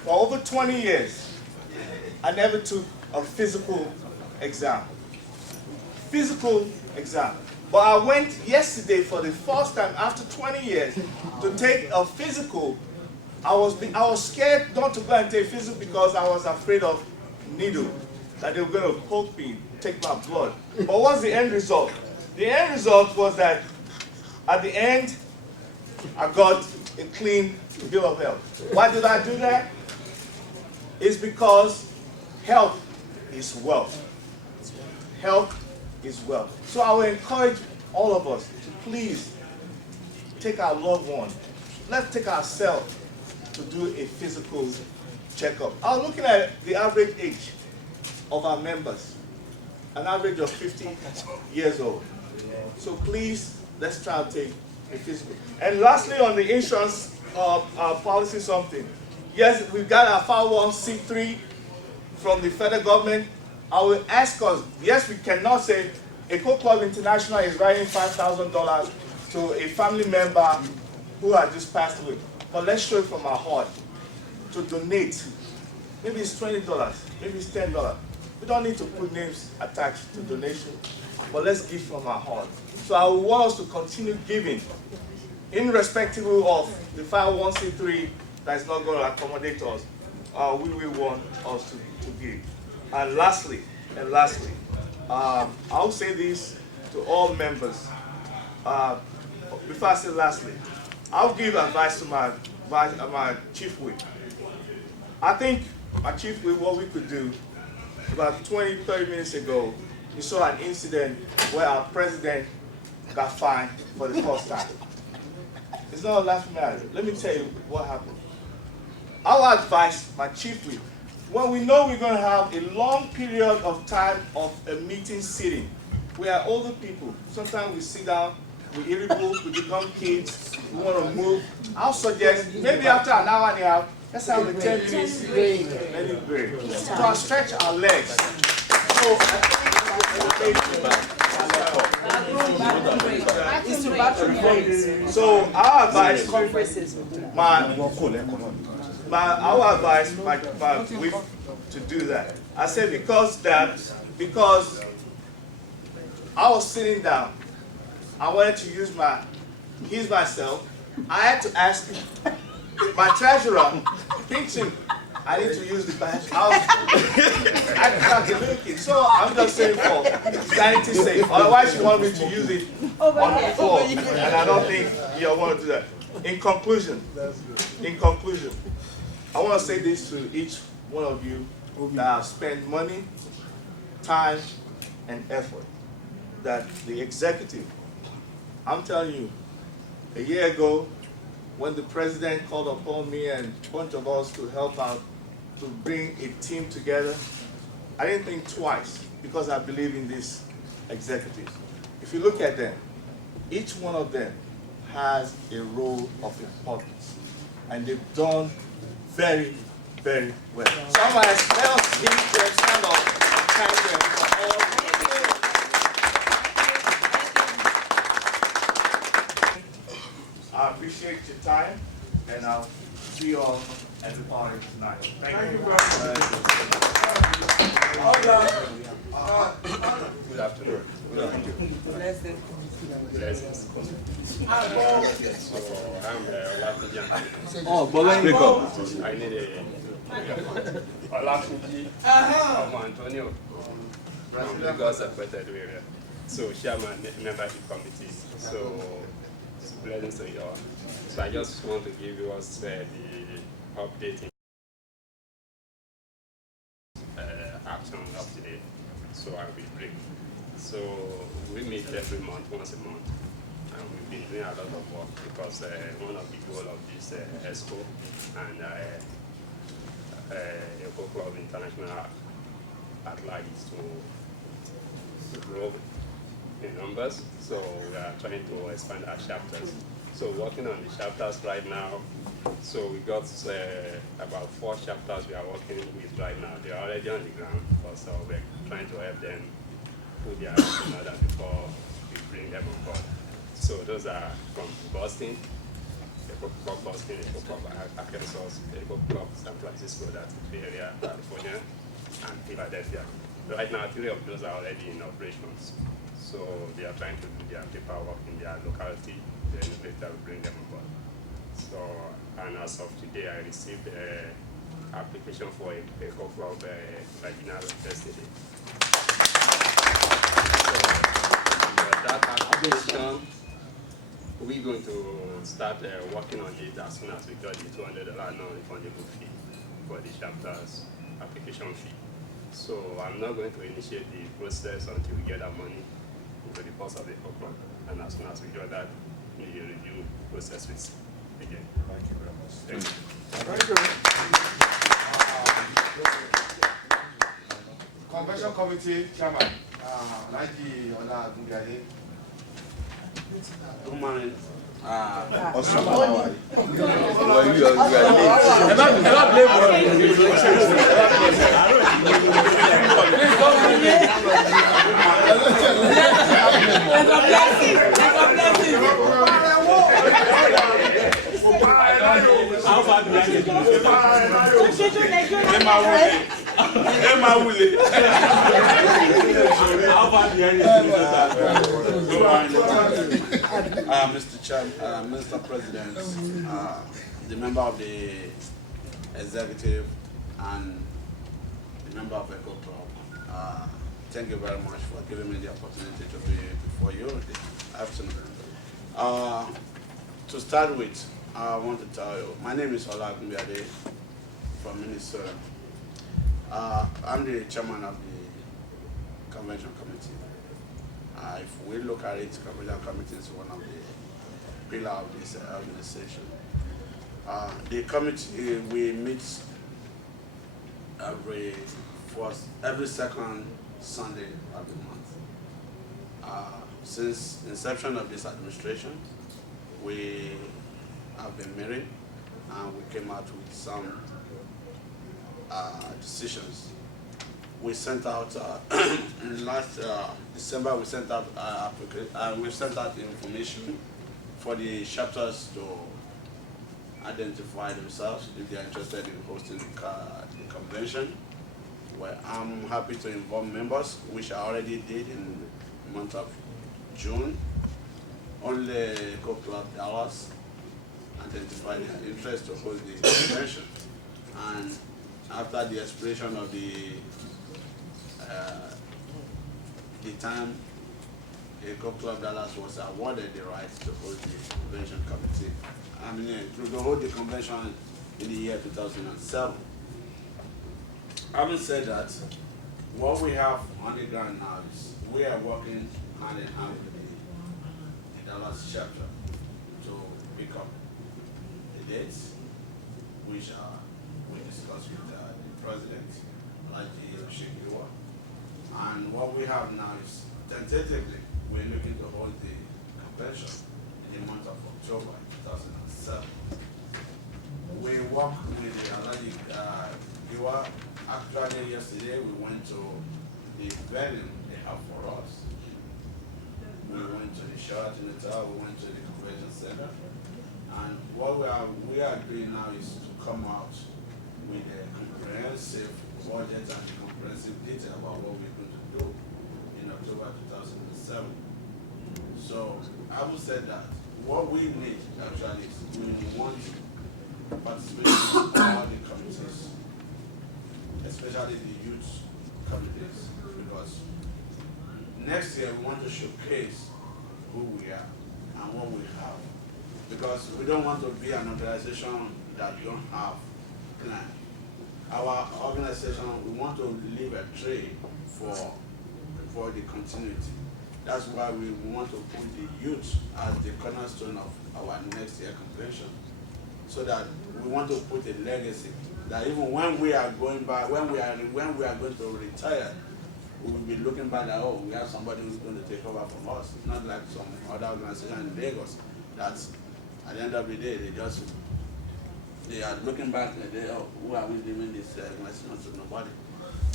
for over 20 years, I never took a physical exam. Physical exam. But I went yesterday for the first time after 20 years to take a physical. I was scared not to go and take physical because I was afraid of needle, that they were going to poke me, take my blood. But what's the end result? The end result was that at the end, I got a clean bill of health. Why did I do that? It's because health is wealth. Health is wealth. So I will encourage all of us to please take our loved one. Let's take ourselves to do a physical checkup. I was looking at the average age of our members, an average of 50 years old. So please, let's try to take a physical. And lastly, on the insurance policy something. Yes, we've got our 501c3 from the federal government. I will ask us, yes, we cannot say EKO Club International is writing $5,000 to a family member who has just passed away. But let's show it from our heart to donate. Maybe it's $20, maybe it's $10. We don't need to put names attached to donation, but let's give from our heart. So I want us to continue giving, irrespective of the 501c3 that is not going to accommodate us. We will want us to give. And lastly, I'll say this to all members. Before I say lastly, I'll give advice to my chief whip. I think my chief whip, what we could do, about 20, 30 minutes ago, we saw an incident where our president got fined for the first time. It's not a laughing matter. Let me tell you what happened. I'll advise my chief whip, when we know we're going to have a long period of time of a meeting sitting, we are older people. Sometimes we sit down, we're irritable, we become kids, we want to move. I'll suggest maybe after an hour and a half, let's have a 10 minutes break. Let it break. To stretch our legs. So So our advice, our advice my whip to do that. I said because I was sitting down, I wanted to use myself. I had to ask my treasurer, Pinching, I need to use the badge. I can't do it. So I'm just saying for sanity's sake. Otherwise, you want me to use it on the floor, and I don't think you want to do that. In conclusion, I want to say this to each one of you that have spent money, time, and effort. That the executive, I'm telling you, a year ago, when the president called upon me and a bunch of us to help out, to bring a team together, I didn't think twice because I believe in this executive. If you look at them, each one of them has a role of importance, and they've done very, very well. Someone has helped him to stand up and thank them for all. I appreciate your time, and I'll see you all and the party tonight. Thank you. Good afternoon. Blessing. Blessings. So I'm Olatunji. Oh, speak up. I need a Olatunji from Antonio from Lagos Aquated area. So chairman, membership committee. So it's blessings to you all. So I just want to give you us the update action of today. So I'll be brief. So we meet every month, once a month, and we've been doing a lot of work because one of the goals of this ESCO and EKO Club International at large is to grow in numbers. So we are trying to expand our chapters. So working on the chapters right now. So we got about 4 chapters we are working with right now. They are already on the ground, so we're trying to help them put their house in order before we bring them on board. So those are from Boston, EKO Club Boston, EKO Club Arkansas, EKO Club San Francisco, that's the Bay Area, California, and Philadelphia. Right now, 3 of those are already in operations. So they are trying to do their paperwork in their locality, then later we bring them on board. So, and as of today, I received an application for a EKO Club vaginal yesterday. So, that application, we're going to start working on it as soon as we got the $200 non-refundable fee for the chapter's application fee. So I'm not going to initiate the process until we get that money into the purse of the EKO Club. And as soon as we do that, the review process will begin. Thank you very much. Thank you. Thank you. Convention Committee Chairman, Naki Ola Gungade. Good morning. Awesome. How are you? Well, you are Mr. Chairman, Mr. President, the member of the executive, and the member of EKO Club, thank you very much for giving me the opportunity to be before you this afternoon. To start with, I want to tell you, my name is Ola Gumbiade from Minnesota. I'm the chairman of the convention committee. If we look at it, convention committee is one of the pillars of this organization. The committee, we meet every second Sunday of the month. Since inception of this administration, we have been meeting and we came out with some decisions. We sent out in last December. We sent out information for the chapters to identify themselves if they are interested in hosting the convention. Well, I'm happy to involve members, which I already did in the month of June. Only EKO Club Dallas identified their interest to host the convention, and after the expiration of the time, EKO Club Dallas was awarded the right to host the convention committee. To hold the convention in the year 2007. Having said that, what we have on the ground now is we are working hand in hand with the Dallas chapter to pick up the dates, which we discussed with the president, Alaji Oshikiwa. And what we have now is tentatively we're looking to hold the convention in the month of October 2007. We work with the Alaji Kiwa. Actually, yesterday we went to the venue they have for us. We went to the Sheraton Hotel, we went to the convention center, And what we are doing now is to come out with a comprehensive budget and comprehensive detail about what we're going to do in October 2007. So I would say that what we need actually is we want participation in all the committees, especially the youth committees, because next year we want to showcase who we are and what we have. Because we don't want to be an organization that don't have plan. Our organization, we want to leave a trail for the continuity. That's why we want to put the youth as the cornerstone of our next year convention, so that we want to put a legacy that even when we are going back, when we are going to retire, we will be looking back at, oh, we have somebody who's going to take over from us. Not like some other organization in Lagos that at the end of the day they are looking back and they, oh, who are we leaving this organization to? Nobody.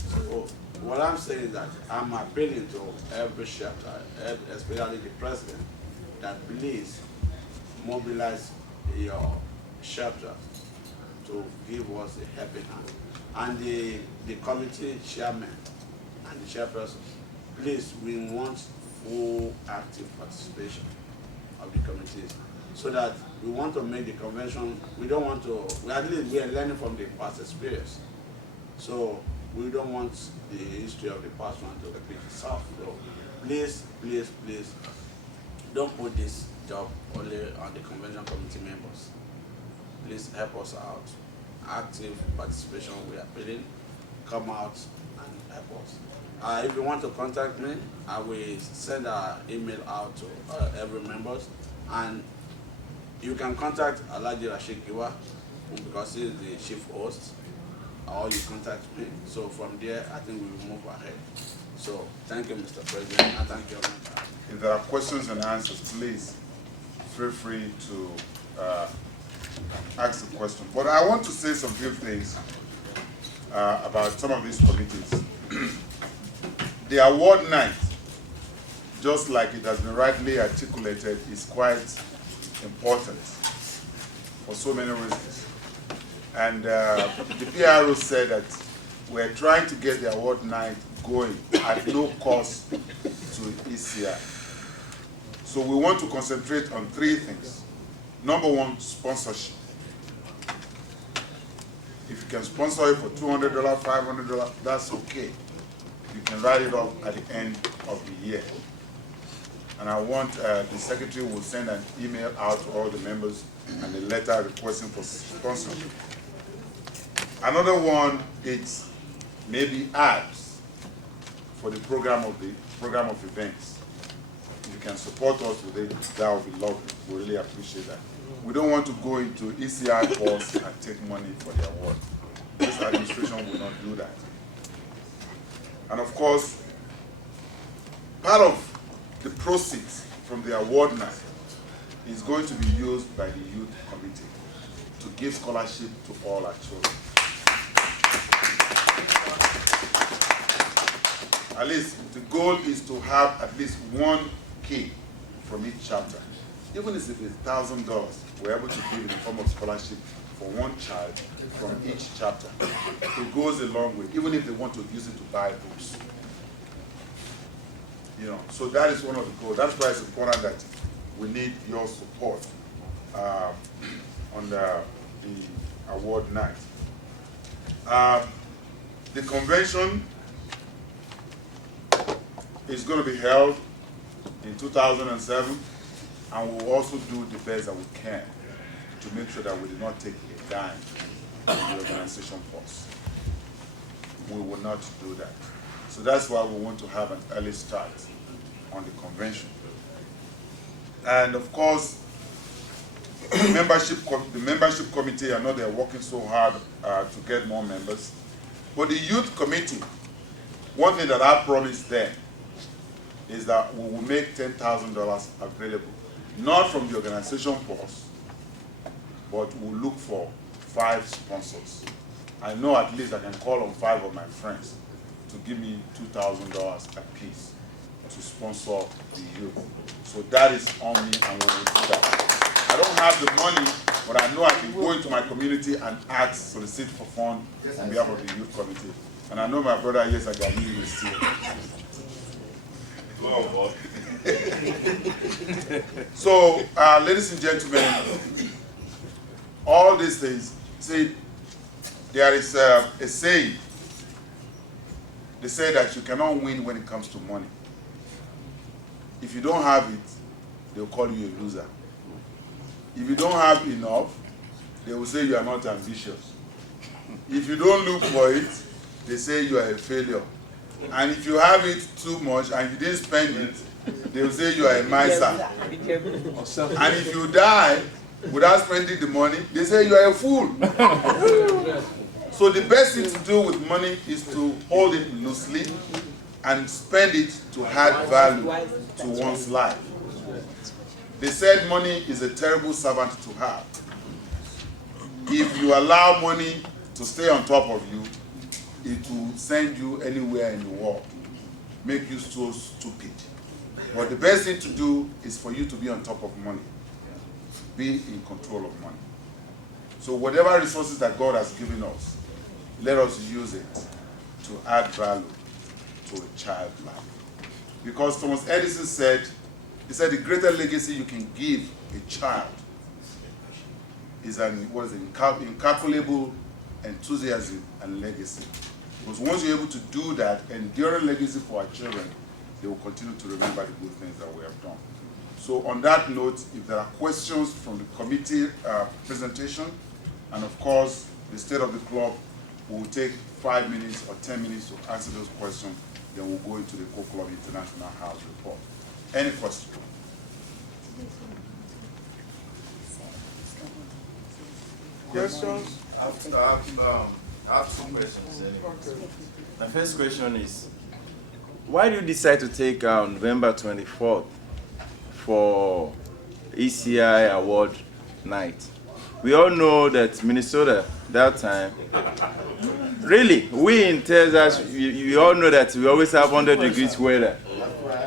So what I'm saying is that I'm appealing to every chapter, especially the president, that please mobilize your chapter to give us a helping hand. And the committee chairman and the chairperson, please, we want full active participation of the committees, so that we want to make the convention, we don't want to, at least we are learning from the past experience. So we don't want the history of the past one to repeat itself. So please, please, please, don't put this job only on the convention committee members. Please help us out. Active participation, we are appealing. Come out and help us. If you want to contact me, I will send an email out to every members, and you can contact Alhaji Rashid Giwa because he is the chief host, or you contact me. So from there, I think we will move ahead. So thank you, Mr. President, and thank you, member. If there are questions and answers, please feel free to ask the question. But I want to say some few things about some of these committees. The award night, just like it has been rightly articulated, is quite important for so many reasons. And the PRO said that we're trying to get the award night going at no cost to ECI. So we want to concentrate on three things. Number one, sponsorship. If you can sponsor it for $200, $500, that's okay. You can write it off at the end of the year. And I want the secretary will send an email out to all the members and a letter requesting for sponsorship. Another one is maybe ads for the program of events. If you can support us with it, that would be lovely. We really appreciate that. We don't want to go into ECI course and take money for the award. This administration will not do that. And of course, part of the proceeds from the award night is going to be used by the youth committee to give scholarship to all our children. At least the goal is to have at least one kid from each chapter. Even if it's $1,000, we're able to give in the form of scholarship for one child from each chapter. It goes a long way, even if they want to use it to buy books. You know, so that is one of the goals. That's why it's important that we need your support on the award night. The convention is going to be held in 2007, and we'll also do the best that we can to make sure that we do not take a dime from the organization force. We will not do that. So that's why we want to have an early start on the convention. And of course, the membership committee, I know they're working so hard to get more members. But the youth committee, one thing that I promised them is that we will make $10,000 available, not from the organization purse, but we'll look for 5 sponsors. I know at least I can call on 5 of my friends to give me $2,000 a piece to sponsor the youth. So that is on me, and we will do that. I don't don't have the money, but I know I can go into my community and ask, solicit for funds on behalf of the youth committee. And I know my brother, yes, I got me is still. Go on, boss. So, ladies and gentlemen, all these things, see, there is a saying. They say that you cannot win when it comes to money. If you don't have it, they'll call you a loser. If you don't have enough, they will say you are not ambitious. If you don't look for it, they say you are a failure. And if you have it too much and you didn't spend it, they will say you are a miser. And if you die without spending the money, they say you are a fool. So the best thing to do with money is to hold it loosely and spend it to add value to one's life. They said money is a terrible servant to have. If you allow money to stay on top of you, it will send you anywhere in the world, make you so stupid. But the best thing to do is for you to be on top of money, be in control of money. So whatever resources that God has given us, let us use it to add value to a child's life. Because Thomas Edison said, he said the greatest legacy you can give a child is an incalculable enthusiasm and legacy. Because once you're able to do that, enduring legacy for our children, they will continue to remember the good things that we have done. So on that note, if there are questions from the committee presentation, and of course, the state of the club, we'll take 5 minutes or 10 minutes to answer those questions, then we'll go into the EKO Club International House report. Any questions? Questions? I have two questions. My first question is, why do you decide to take November 24th for ECI award night? We all know that Minnesota, that time, really, we in Texas, you all know that we always have 100 degrees weather.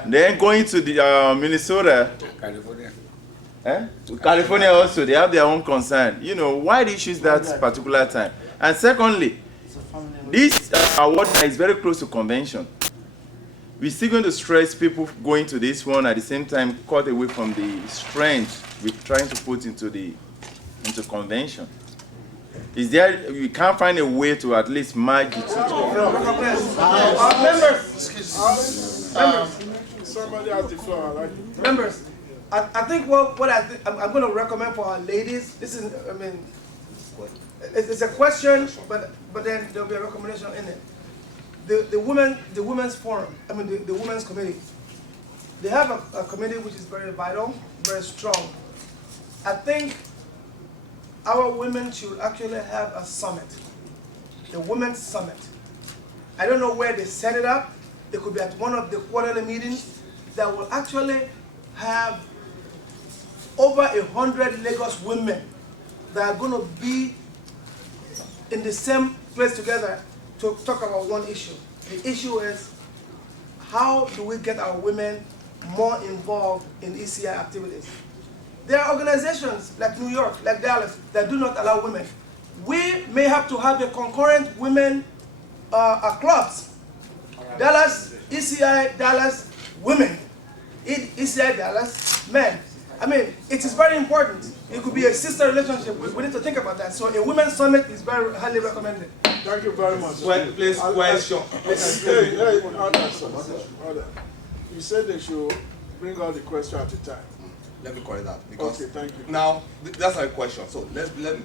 Then going to the Minnesota, California also, they have their own concern. You know, why do you choose that particular time? And secondly, this award is very close to convention. We're still going to stress people going to this one at the same time, cut away from the strength we're trying to put into convention. Is there, we can't find a way to at least merge the two? Somebody has the floor. Like Members, I think what I'm going to recommend for our ladies, this is, I mean, it's a question, but then there'll be a recommendation in it. The women's forum, I mean the women's committee, they have a committee which is very vital, very strong. I think our women should actually have a summit, the women's summit. I don't know where they set it up. It could be at one of the quarterly meetings that will actually have over 100 Lagos women that are going to be in the same place together to talk about one issue. The issue is, how do we get our women more involved in ECI activities? There are organizations like New York, like Dallas, that do not allow women. We may have to have a concurrent women clubs. Dallas, ECI Dallas, women. ECI Dallas, men. I mean, it is very important. It could be a sister relationship. We need to think about that. So a women's summit is very highly recommended. Thank you very much. Please, question. Hey, order. You said they should bring out the question at a time. Let me correct that. Because okay, thank you. Now, that's my question. So let me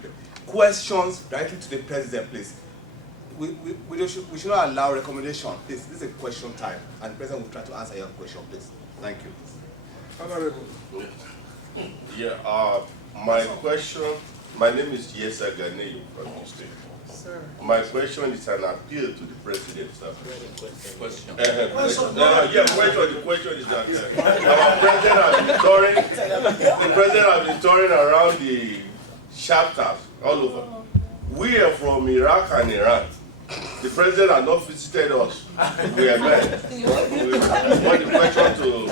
questions directly to the president, please. We should not allow recommendation. This is a question time, and the president will try to answer your question, please. Thank you. Honorable. Yeah, my question, my name is Yesa Ganeyu from the state. Sir. My question is an appeal to the president, sir. Question. The question is that our president has been touring around the chapters all over. We are from Iraq and Iran. the president has not visited us. We are met. We want the question to.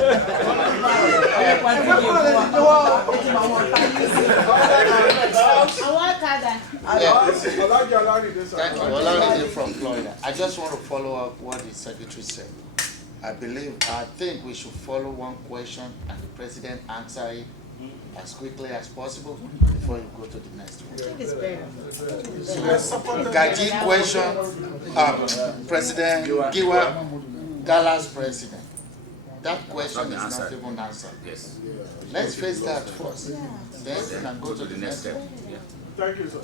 Thank you. Olawale from Florida. I just want to follow up what the secretary said. I think we should follow one question and the president answer it as quickly as possible before you go to the next one. I think it's better. So, Gaji question, President Giwa, Dallas president. That question is not even answered. Yes. Let's face that first. Then we can go to the next step. Thank you, sir.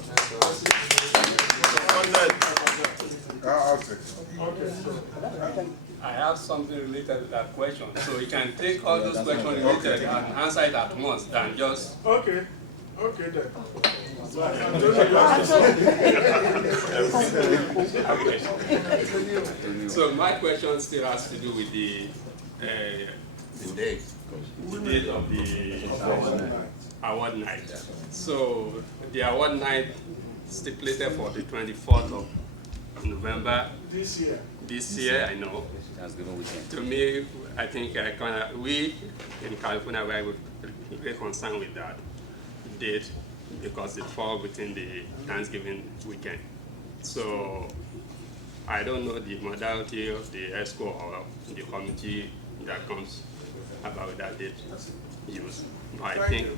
I'll take it. Okay. I have something related to that question. So you can take all those questions related and answer it at once than just... Okay. Okay then. So my question still has to do with the date of the award night. So the award night stipulated for the 24th of November. This year. This year, I know. To me, I think we in California we are very concerned with that date because it falls within the Thanksgiving weekend. So I don't know the modality of the ESCO or the committee that comes about that date use. But I think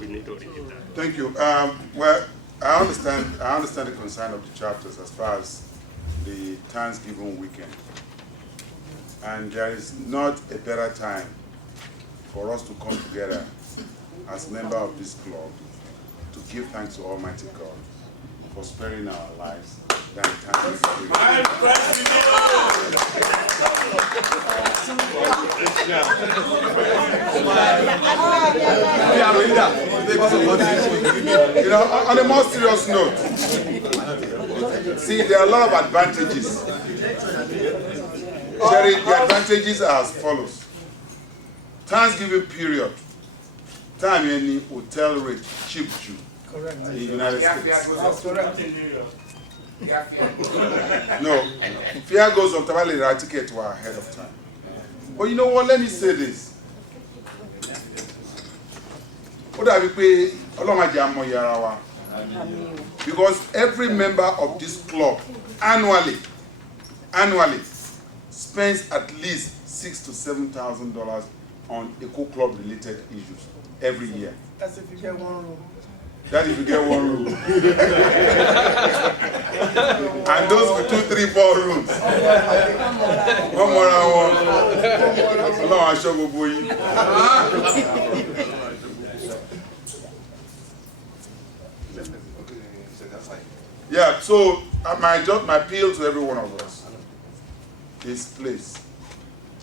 we need to review that. Thank you. Well, I understand the concern of the chapters as far as the Thanksgiving weekend. And there is not a better time for us to come together as members of this club to give thanks to Almighty God for sparing our lives than Thanksgiving. You know, on a more serious note, see, there are a lot of advantages. Jerry, the advantages are as follows. Thanksgiving period, time any hotel rate cheap Jew in the United States. No, fear goes up, the ticket were ahead of time. But you know what, let me say this. Because every member of this club annually spends at least $6,000 to $7,000 on EKO club related issues every year. That's if you get one room. That if you get one room. And those with 2, 3, 4 rooms. One more and one. Allah, I'll show you. Yeah, so my appeal to every one of us is please,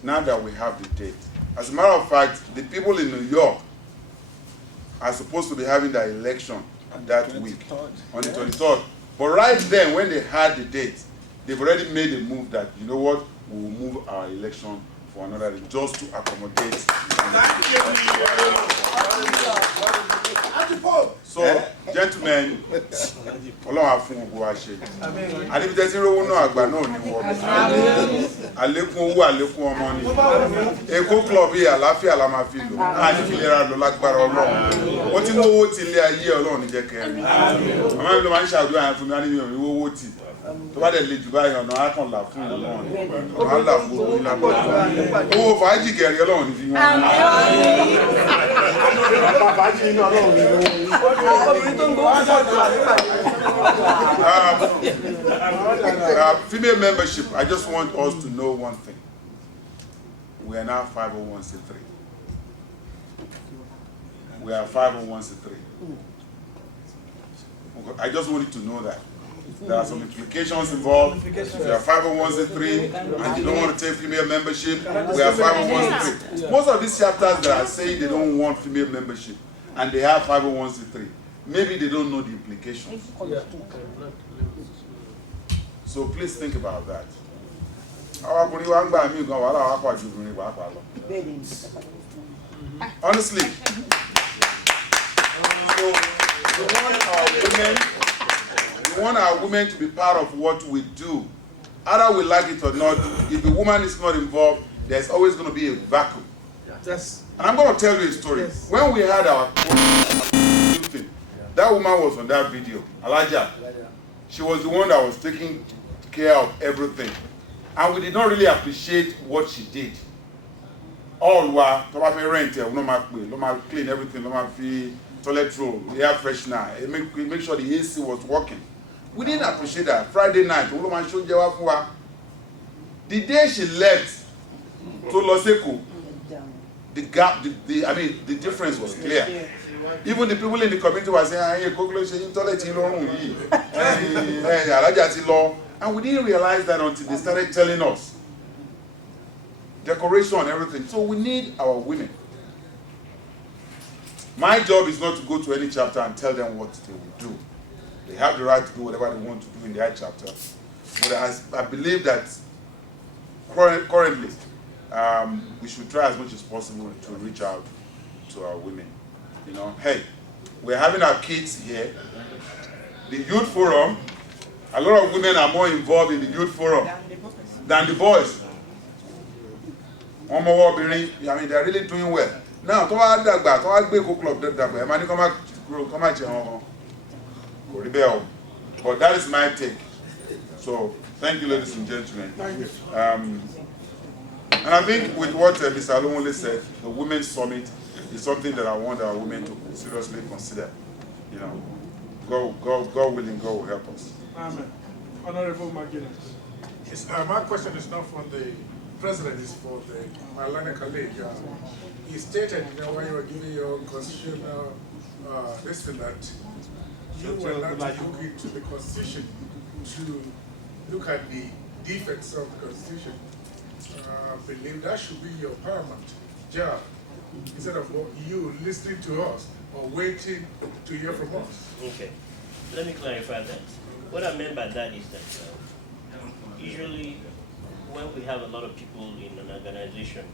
now that we have the date. As a matter of fact, the people in New York are supposed to be having their election that week, on the 23rd. But right then, when they had the date, they've already made a move that, you know what, we will move our election for another day, just to accommodate. So, gentlemen, Ọlọ́run á fún gbogbo wa ṣe. Àdébítẹ́ tí rówó náà àgbà náà ní wọ́n. Àlékún owó, àlékún ọmọ ni. EKO club yìí àlàáfíà la máa fi lò. Àní fi lera lọ lágbára Ọlọ́run. Ó ti mú owó ti ilé ayé Ọlọ́run ní jẹ́ kẹrin. Àmọ́ mi ló máa ń ṣàdúrà yẹn fún mi, á ní mi ò ní owó tì. Tó bá dẹ̀ le jù báyìí ọ̀nà á kàn là fún ìlú náà. Ọ̀nà á là fún òun lágbára. Owó fàájì kẹrin Ọlọ́run ní fi wọ́n. Female membership, I just want us to know one thing. We are now 501c3. We are 501c3. I just want you to know that. There are some implications involved. We are 501c3 and you don't want to take female membership. We are 501c3. Most of these chapters that are saying they don't want female membership and they have 501c3, maybe they don't know the implications. So please think about that. Honestly, so we want our women to be part of what we do either we like it or not, if the woman is not involved, there's always going to be a vacuum. Yes. And I'm going to tell you a story. Yes. When we had our thing, that woman was on that video, Elijah. She was the one that was taking care of everything. And we did not really appreciate what she did. All were, to have a rent, no clean everything, no toilet roll, air freshener, make sure the AC was working. We didn't appreciate that. Friday night, the day she left to Loseko, the gap, the difference was clear. Even the people in the community were saying, hey, toilet and we didn't realize that until they started telling us. Decoration and everything. So we need our women. My job is not to go to any chapter and tell them what they will do. They have the right to do whatever they want to do in their chapter. But I believe that currently, we should try as much as possible to reach out to our women. You know, hey, we're having our kids here. The youth forum, a lot of women are more involved in the youth forum than the boys. I mean, they're really doing well. Now, club, but that is my take. So, thank you, ladies and gentlemen. Thank you. And I think with what Mr. Alonwole said, the Women's Summit is something that I want our women to seriously consider. You know, God willing, God will help us. Amen. Honorable McGuinness. Yes, my question is not from the president, it's for my learned colleague. He stated, when you were giving your constitutional listing that you were not to look into the constitution to look at the defects of the constitution. I believe that should be your paramount job, instead of you listening to us or waiting to hear from us. Okay, let me clarify that. What I meant by that is that usually when we have a lot of people in an organization,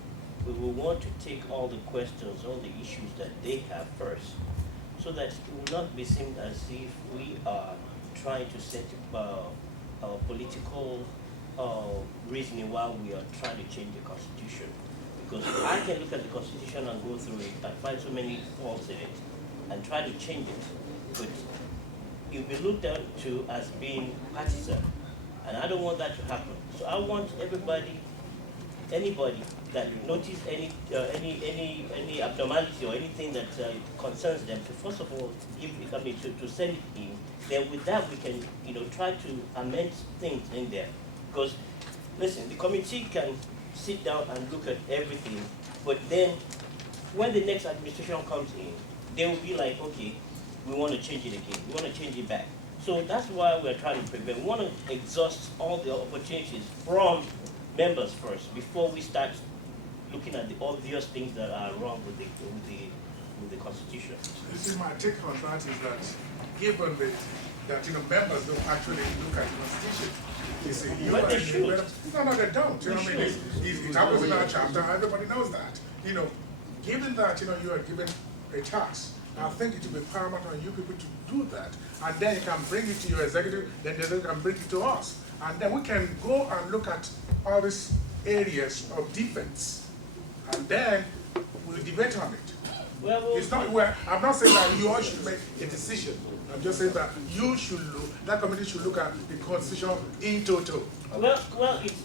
we will want to take all the questions, all the issues that they have first, so that it will not be seen as if we are trying to set up our political reasoning while we are trying to change the Constitution. Because I can look at the Constitution and go through it and find so many faults in it and try to change it. But you'll be looked at to as being partisan. And I don't want that to happen. So I want everybody, anybody that notice any abnormality or anything that concerns them, to first of all to send it in. Then with that we can try to amend things in there. Because listen, the committee can sit down and look at everything, but then when the next administration comes in, they will be like, okay, we want to change it again. We want to change it back. So that's why we're trying to prevent. We want to exhaust all the opportunities from members first before we start looking at the obvious things that are wrong with the Constitution. This is my take on that, is that given that members don't actually look at the Constitution. You see, but they should. No, they don't. You know what I mean? It happens in our chapter. Everybody knows that. Given that you are given a task, I think it will be paramount on you people to do that, and then you can bring it to your executive. Then they can bring it to us, and then we can go and look at all these areas of defense, and then we'll debate on it. Well, it's not. I'm not saying that you all should make a decision. I'm just saying that you should look. That committee should look at the Constitution in total. Well,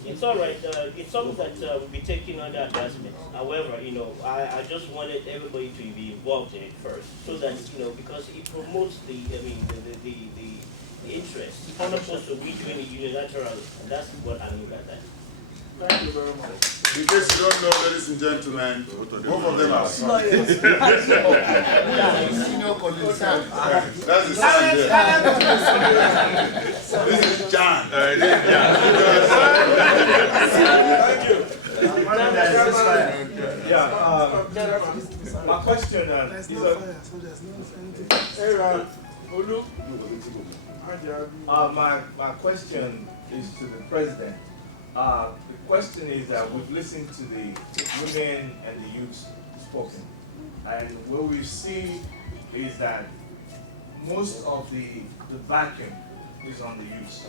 it's all right. It's something that will be taken under adjustment. However, I just wanted everybody to be involved in it first, so that because it promotes the interest. It's not supposed to be doing it unilaterally, and that's what I mean by that. Thank you very much. In case you don't know, ladies and gentlemen, both of them are sons. That's the son. This is John. Thank you. My question is my question is to the president. The question is that we've listened to the women and the youth spoken, and what we see is that most of the vacuum is on the youth.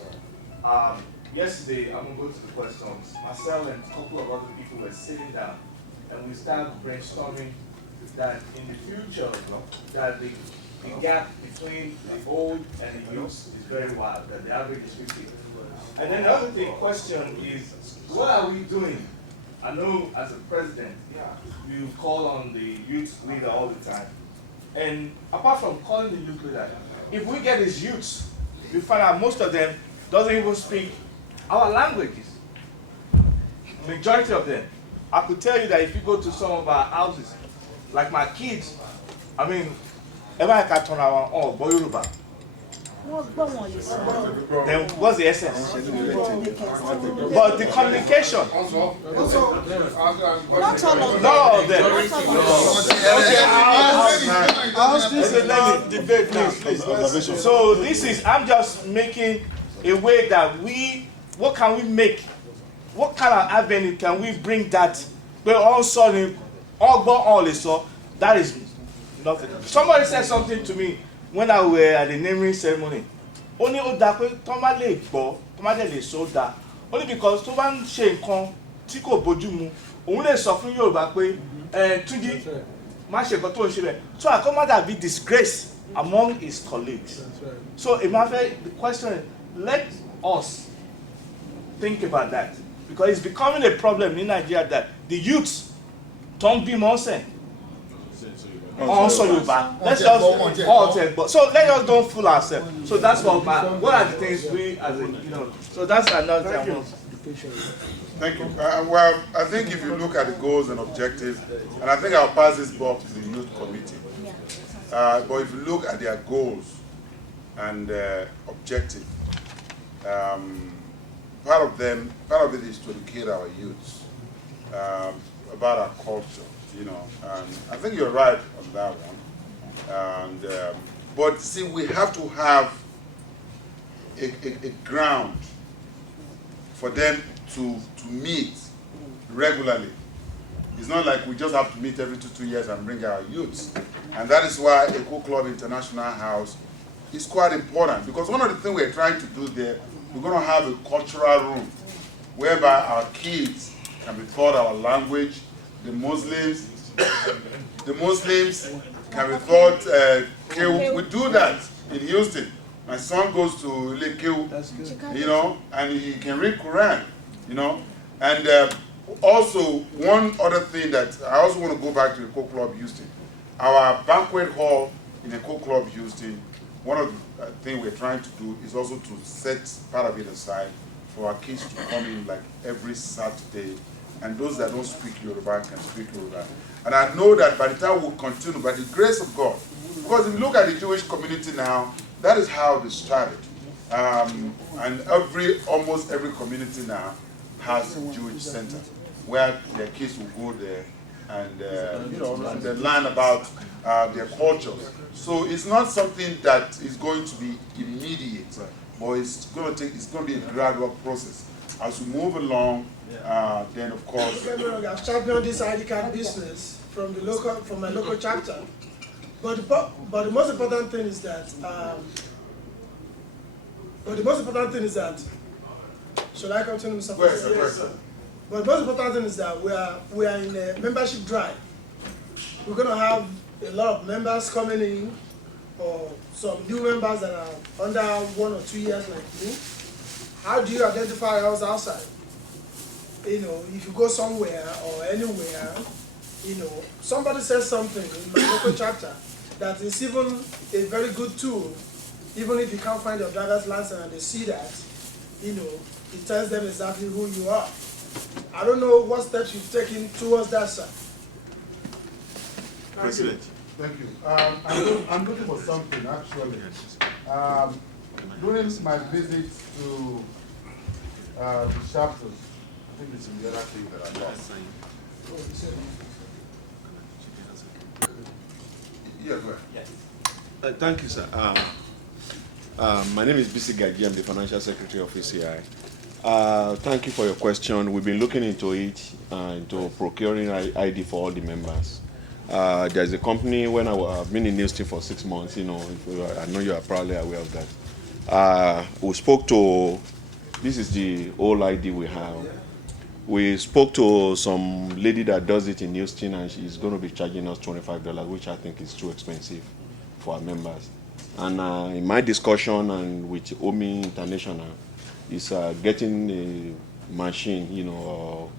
Yesterday, I'm going to go to the questions. Myself and a couple of other people were sitting down and we started brainstorming that in the future, that the gap between the old and the youth is very wide, that the average is 50. And then the other big question is, what are we doing? I know as a president, you call on the youth leader all the time. And apart from calling the youth leader, if we get these youths, we find out most of them doesn't even speak our languages. Majority of them. I could tell you that if you go to some of our houses, like my kids, I mean, everybody can turn around, oh, boy, Yoruba. Then what's the essence? But the communication. Not all of them. So this is, I'm just making a way that what can we make? What kind of avenue can we bring that? But also, that is nothing. Somebody said something to me when I were at the naming ceremony. Only only because to ban ṣe nǹkan tí kò bójú mu, òun lè sọ fún Yorùbá pé Túnjí má ṣe nǹkan tó ń ṣe bẹ́ẹ̀. So I come out and be disgrace among his colleagues. So the question is, let us think about that, because it's becoming a problem in Nigeria that the youths don't be more saying. Also Yoruba. Let's just so let us don't fool ourselves. So that's what are the things we as a, so that's another thing. Thank you. Well, I think if you look at the goals and objectives, and I think I'll pass this box to the youth committee. But if you look at their goals and objectives, part of it is to educate our youths about our culture. I think you're right on that one. But see, we have to have a ground for them to meet regularly. It's not like we just have to meet every 2 years and bring our youths. And that is why EKO Club International House is quite important, because one of the things we're trying to do there, we're going to have a cultural room whereby our kids can be taught our language. The Muslims can be taught Kew. We do that in Houston. My son goes to Kew, and he can read Quran, And also, one other thing that I also want to go back to the EKO Club Houston. Our banquet hall in the EKO Club Houston, one of the things we're trying to do is also to set part of it aside for our kids to come in like every Saturday, and those that don't speak Yoruba can speak Yoruba. And I know that by the time we'll continue, by the grace of God, because if you look at the Jewish community now, that is how they started. And almost every community now has a Jewish center where their kids will go there and and they learn about their cultures. So it's not something that is going to be immediate, but it's going to be a gradual process. As we move along, then of course. I've championed this ID card business from my local chapter, but the most important thing is that. Should I continue, Mr. President? Yes, sir. But the most important thing is that we are in a membership drive. We're going to have a lot of members coming in, or some new members that are under 1 or 2 years like me. How do you identify us outside? If you go somewhere or anywhere, somebody says something in my local chapter that is even a very good tool, even if you can't find your driver's license and they see that, it tells them exactly who you are. I don't know what steps you've taken towards that, sir. President. Thank you. I'm looking for something, actually. During my visit to the chapters, I think it's in the other thing that I lost. Yeah, go ahead. Yes. Thank you, sir. My name is Bisi Gaji. I'm the Financial Secretary of ECI. Thank you for your question. We've been looking into it, into procuring ID for all the members. There's a company, when I've been in Houston for 6 months, I know you are probably aware of that. We spoke to This is the old ID we have. We spoke to some lady that does it in Houston, and she's going to be charging us $25, which I think is too expensive for our members. And in my discussion and with OMI International, is getting a machine, you know,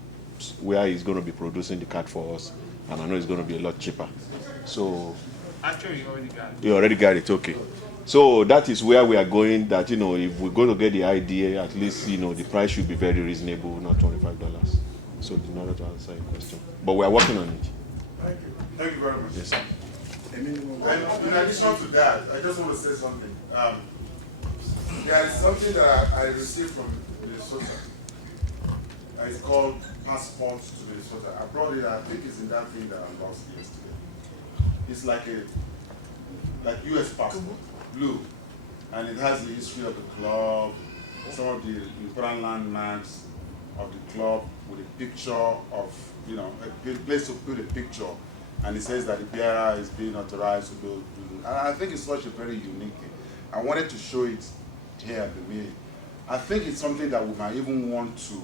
where he's going to be producing the card for us, and I know it's going to be a lot cheaper. So Actually, you already got it. you already got it, okay. So that is where we are going, that, you know, if we're going to get the idea, at least, you know, the price should be very reasonable, not $25. So in order to answer your question. But we are working on it. Thank you. Thank you very much. Yes, sir. And in addition to that, I just want to say something. There is something that I received from Minnesota. It's called Passports to Minnesota. I brought it, I think it's in that thing that I lost yesterday. It's like US passport, blue. And it has the history of the club, some of the important landmarks of the club with a picture of, you know, a place to put a picture. And it says that the bearer is being authorized to do. And I think it's such a very unique thing. I wanted to show it here at the meeting. I think it's something that we might even want to,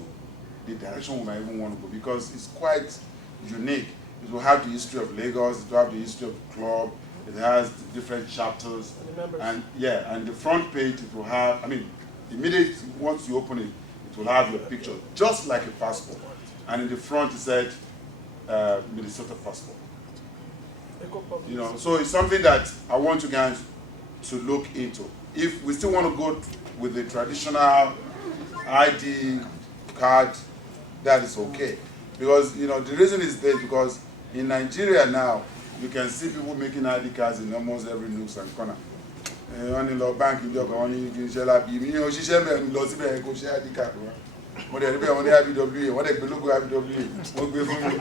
the direction we might even want to go, because it's quite unique. It will have the history of Lagos, it will have the history of the club, it has the different chapters. And yeah, and the front page it will have, I mean, immediately once you open it, it will have your picture, just like a passport. And in the front it said, Minnesota passport. You know, so it's something that I want you guys to look into. If we still want to go with the traditional ID card, that is okay. Because, you know, the reason is this, because in Nigeria now, you can see people making ID cards in almost every nook and corner. Only law bank in your only you know, she said, lost ID card. Mo de ribe wọ́n ní IBW, wọ́n de gbé logo IBW, wọ́n gbé fún mi.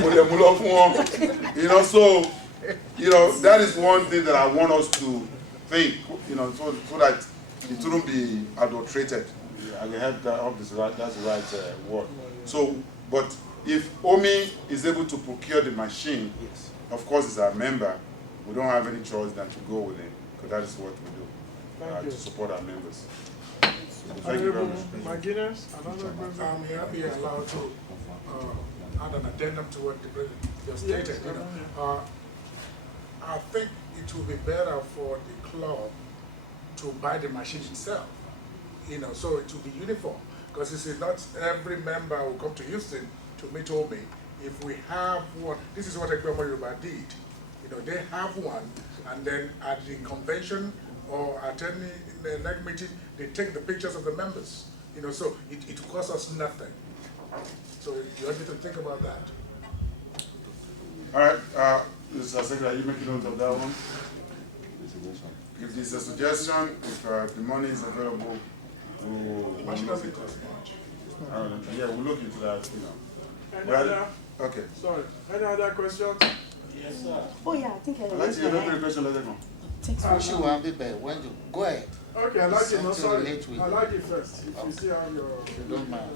Mo de mú lọ fún wọn. You know, so, you know, that is one thing that I want us to think, you know, so that it wouldn't be adulterated. I hope that's the right word. So, but if OMI is able to procure the machine, of course, as a member, we don't have any choice than to go with it, because that is what we do to support our members. Thank you very much. McGuinness, another question. I'm happy allowed to add an addendum to what the president just stated. You know, I think it will be better for the club to buy the machine itself. You know, so it will be uniform. Because you see, not every member will come to Houston to meet OMI. If we have one, this is what EKO Yoruba did. You know, they have one, and then at the convention or at any next meeting, they take the pictures of the members. You know, so it costs us nothing. So you want me to think about that. All right, Mr. Secretary, are you making note of that one? If there's a suggestion, if the money is available, we'll Machine doesn't cost much. yeah, we'll look into that, you know. Any Well, other? okay. Sorry. Any other questions? Yes, sir. Oh yeah, I think I I'd like to hear every question, let them know. When you go ahead. Okay, I like it. No, sorry. Late week. I like it first. If you see how your. If you don't mind.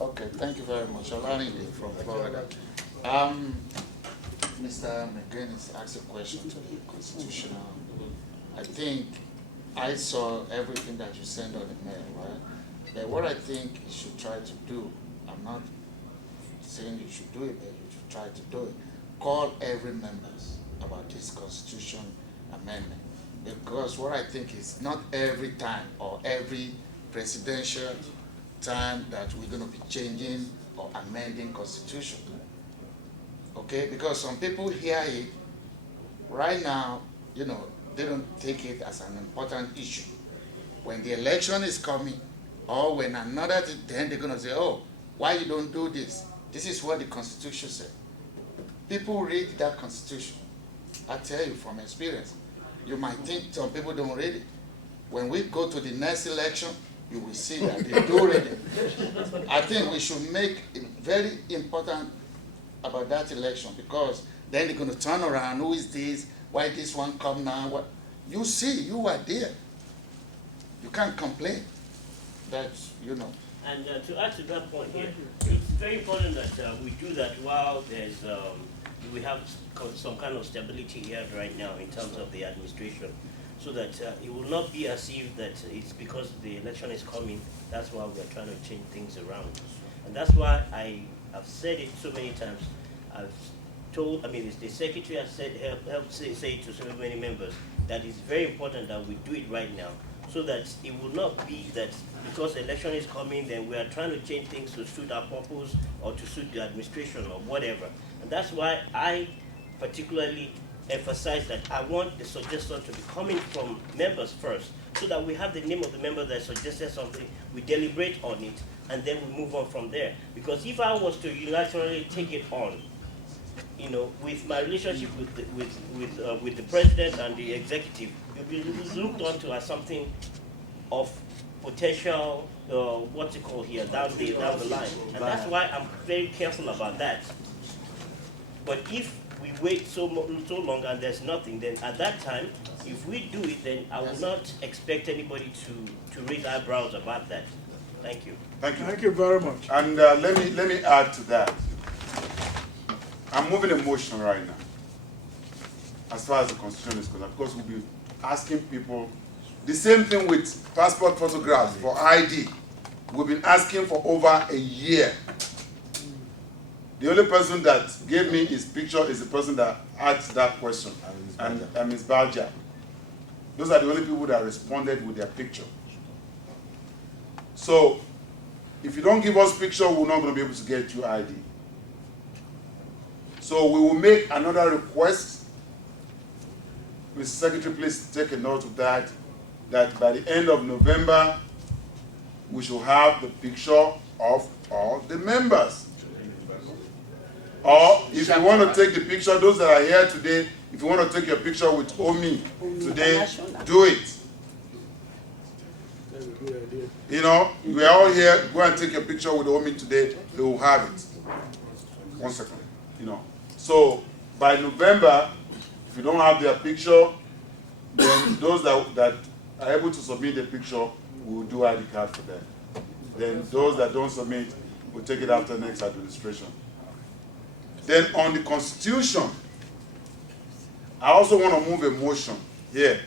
Okay, thank you very much. Olarinde from Florida. Mr. McGuinness asked a question to the constitutional. I think I saw everything that you sent on the mail, right? But what I think you should try to do, I'm not saying you should do it, but you should try to do it. Call every members about this constitution amendment. Because what I think is not every time or every presidential time that we're going to be changing or amending constitution. Okay, because some people hear it right now, you know, they don't take it as an important issue. When the election is coming, or when another, then they're going to say, oh, why you don't do this? This is what the Constitution said. People read that Constitution. I tell you from experience. You might think some people don't read it. When we go to the next election, you will see that they do read it. I think we should make it very important about that election, because then they're going to turn around, who is this? Why this one come now? What? You see, you are there. You can't complain. That's, you know. And to add to that point here, it's very important that we do that while there's we have some kind of stability here right now in terms of the administration, so that it will not be as if that it's because the election is coming, that's why we're trying to change things around. And that's why I have said it so many times. I've told, the secretary has said, helped say it to so many members, that it's very important that we do it right now, so that it will not be that because the election is coming, then we are trying to change things to suit our purpose or to suit the administration or whatever. And that's why I particularly emphasize that I want the suggestion to be coming from members first, so that we have the name of the member that suggested something, we deliberate on it, and then we move on from there. Because if I was to unilaterally take it on, with my relationship with the president and the executive, it was looked onto as something of potential, what's it called here, down the line. And that's why I'm very careful about that. But if we wait so long and there's nothing, then at that time, if we do it, then I will not expect anybody to raise eyebrows about that. Thank you. Thank you. Thank you very much. And let me add to that. I'm moving a motion right now, as far as the Constitution is concerned, because we'll be asking people the same thing with passport photographs for ID. We've been asking for over a year. The only person that gave me his picture is the person that asked that question, and Ms. Balja. Those are the only people that responded with their picture. So, if you don't give us picture, we're not going to be able to get you ID. So we will make another request. Mr. Secretary, please take a note of that by the end of November, we should have the picture of all the members. Or if you want to take the picture, those that are here today, if you want to take your picture with Omi today, do it. We are all here, go and take your picture with Omi today, they will have it. 1 second, So by November, if you don't have their picture, then those that are able to submit the picture, we will do ID card for them. Then those that don't submit, we'll take it after next administration. Then on the Constitution, I also want to move a motion here.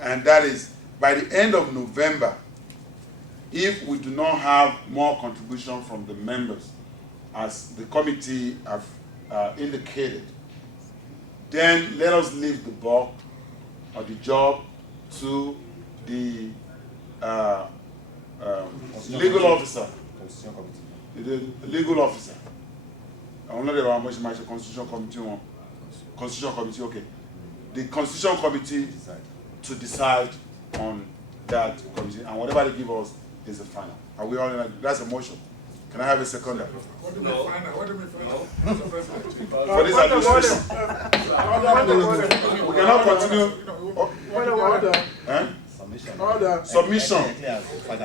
And that is, by the end of November, if we do not have more contribution from the members, as the committee have indicated, then let us leave the bulk of the job to the legal officer. The legal officer. I don't know the Constitution Committee. Constitution Committee, okay. The Constitution Committee to decide on that committee, and whatever they give us is the final. Are we all in agreement? That's a motion. Can I have a seconder? What do we find out? What do we find out? Mr. President. For this administration. We cannot continue. Order. Order. Submission.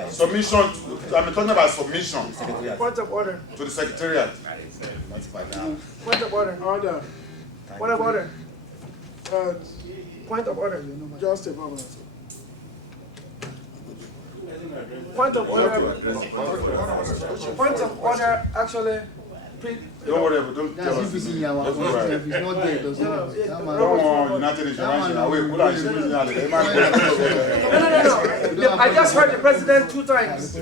Submission. I'm talking about submission. Point of order. To the Secretariat. Point of order. Order. Point of order. Point of order. Just a moment. Point of order. Point of order. Actually. Don't worry, don't tell us. Don't worry. United Nations. No. I just heard the president 2 times.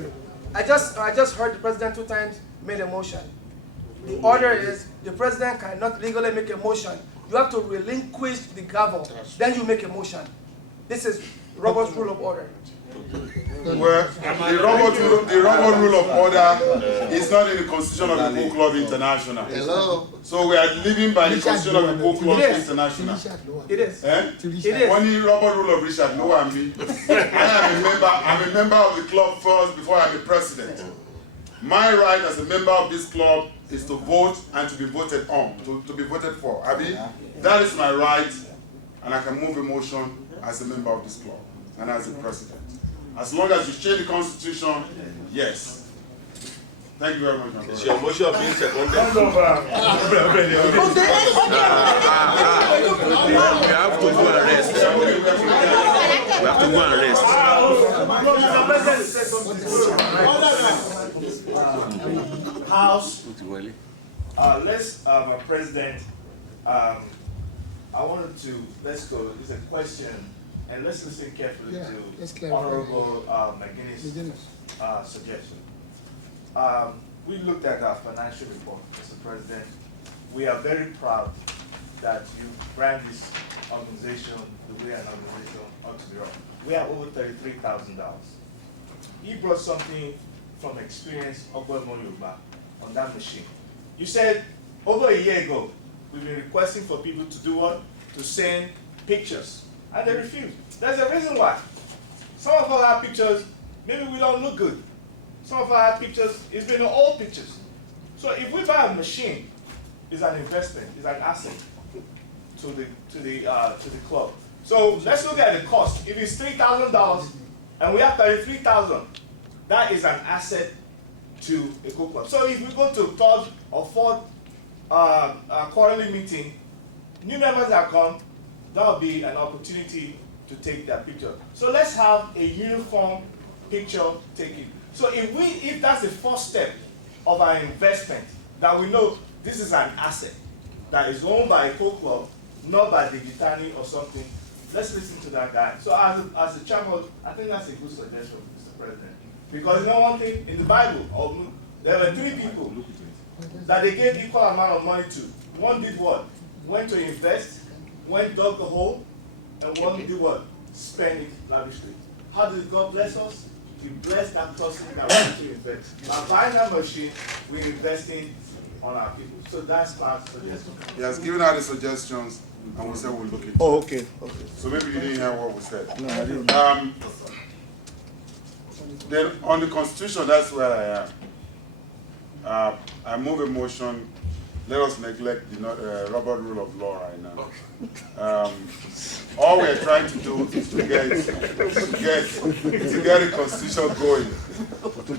I just heard the president 2 times made a motion. The order is the president cannot legally make a motion. You have to relinquish the gavel, then you make a motion. This is Robert's rule of order. Well, the Robert rule of order is not in the Constitution of the Book Club International. Hello. So we are living by the Constitution of the Book Club International. It is. It is. Only Robert rule of Richard, no one me. I'm a member of the club first before I'm the president. My right as a member of this club is to vote and to be voted on, to be voted for. I mean, that is my right, and I can move a motion as a member of this club and as the president. As long as you change the Constitution, yes. Thank you very much, my brother. Is your motion being seconded? We have to go and rest. We have to go and rest. House, let's, President, I wanted to, let's go, it's a question, and let's listen carefully to Honorable McGuinness' suggestion. We looked at our financial report, Mr. President. We are very proud that you ran this organization the way an organization ought to be run. We have over $33,000. You brought something from experience of Yoruba on that machine. You said over a year ago, we've been requesting for people to do what? To send pictures, and they refuse. There's a reason why. Some of our pictures, maybe we don't look good. Some of our pictures, it's been old pictures. So if we buy a machine, it's an investment, it's an asset to the club. So let's look at the cost. If it's $3,000 and we have $33,000, that is an asset to EKO club. So if we go to third or fourth quarterly meeting, new members that come, that will be an opportunity to take their picture. So let's have a uniform picture taking. So if that's the first step of our investment, that we know this is an asset that is owned by EKO club, not by the Gitani or something, let's listen to that guy. So as a chairman, I think that's a good suggestion, Mr. President. Because you know one thing, in the Bible, there were 3 people that they gave equal amount of money to. One did what? Went to invest, went dug a hole, and one did what? Spend it lavishly. How did God bless us? He blessed that person that went to invest. By buying that machine, we're investing on our people. So that's my suggestion. He has given out the suggestions, and we said we'll look into it. Oh, okay. So maybe you didn't hear what we said. No, I didn't. Then on the Constitution, that's where I am. I move a motion. Let us neglect the Robert Rule of Law right now. All we're trying to do is to get the Constitution going.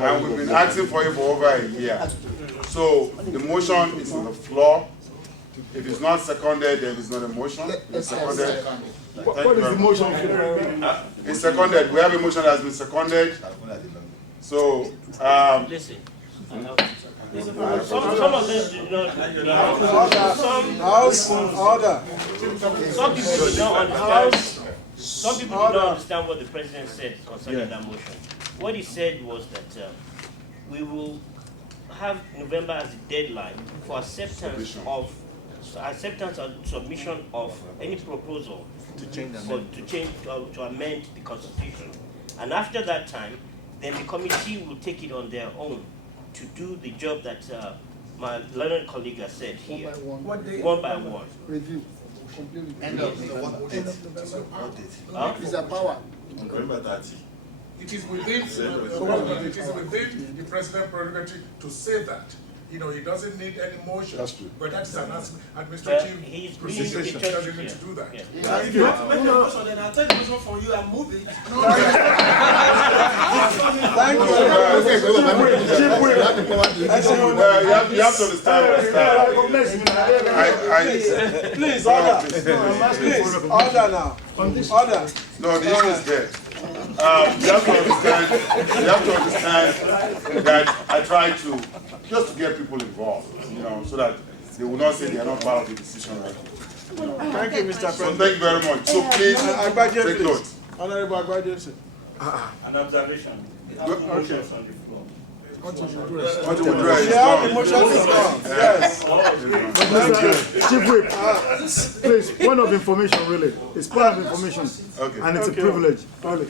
And we've been asking for it for over a year. So the motion is on the floor. If it's not seconded, then it's not a motion. It's seconded. What is the motion? It's seconded. We have a motion that has been seconded. So, listen. Order. Some people did not understand what the president said concerning that motion. What he said was that we will have November as a deadline for acceptance and submission of any proposal to amend the Constitution. And after that time, then the committee will take it on their own to do the job that my learned colleague has said here, one by one. Review. End of what date? It's a power. November 30. It is within the president's prerogative to say that. You know, he doesn't need any motion. That's true. But that's an administrative procedure. He doesn't need to do that. If you have to make a motion, then I'll take the motion from you and move it. Thank you. You have to understand what's Please, order. Please, order now. Order. No, the issue is there. You have to understand that I try to just to get people involved, you know, so that they will not say they are not part of the decision making. You know. Thank you, Mr. President. So thank you very much. So please take note. Honorable Agbaje. An observation. Motions on the floor. What you will do is the motion is gone. Yes. Chief Whip, please, point of information really. It's point of information. Okay. And it's a privilege. Really.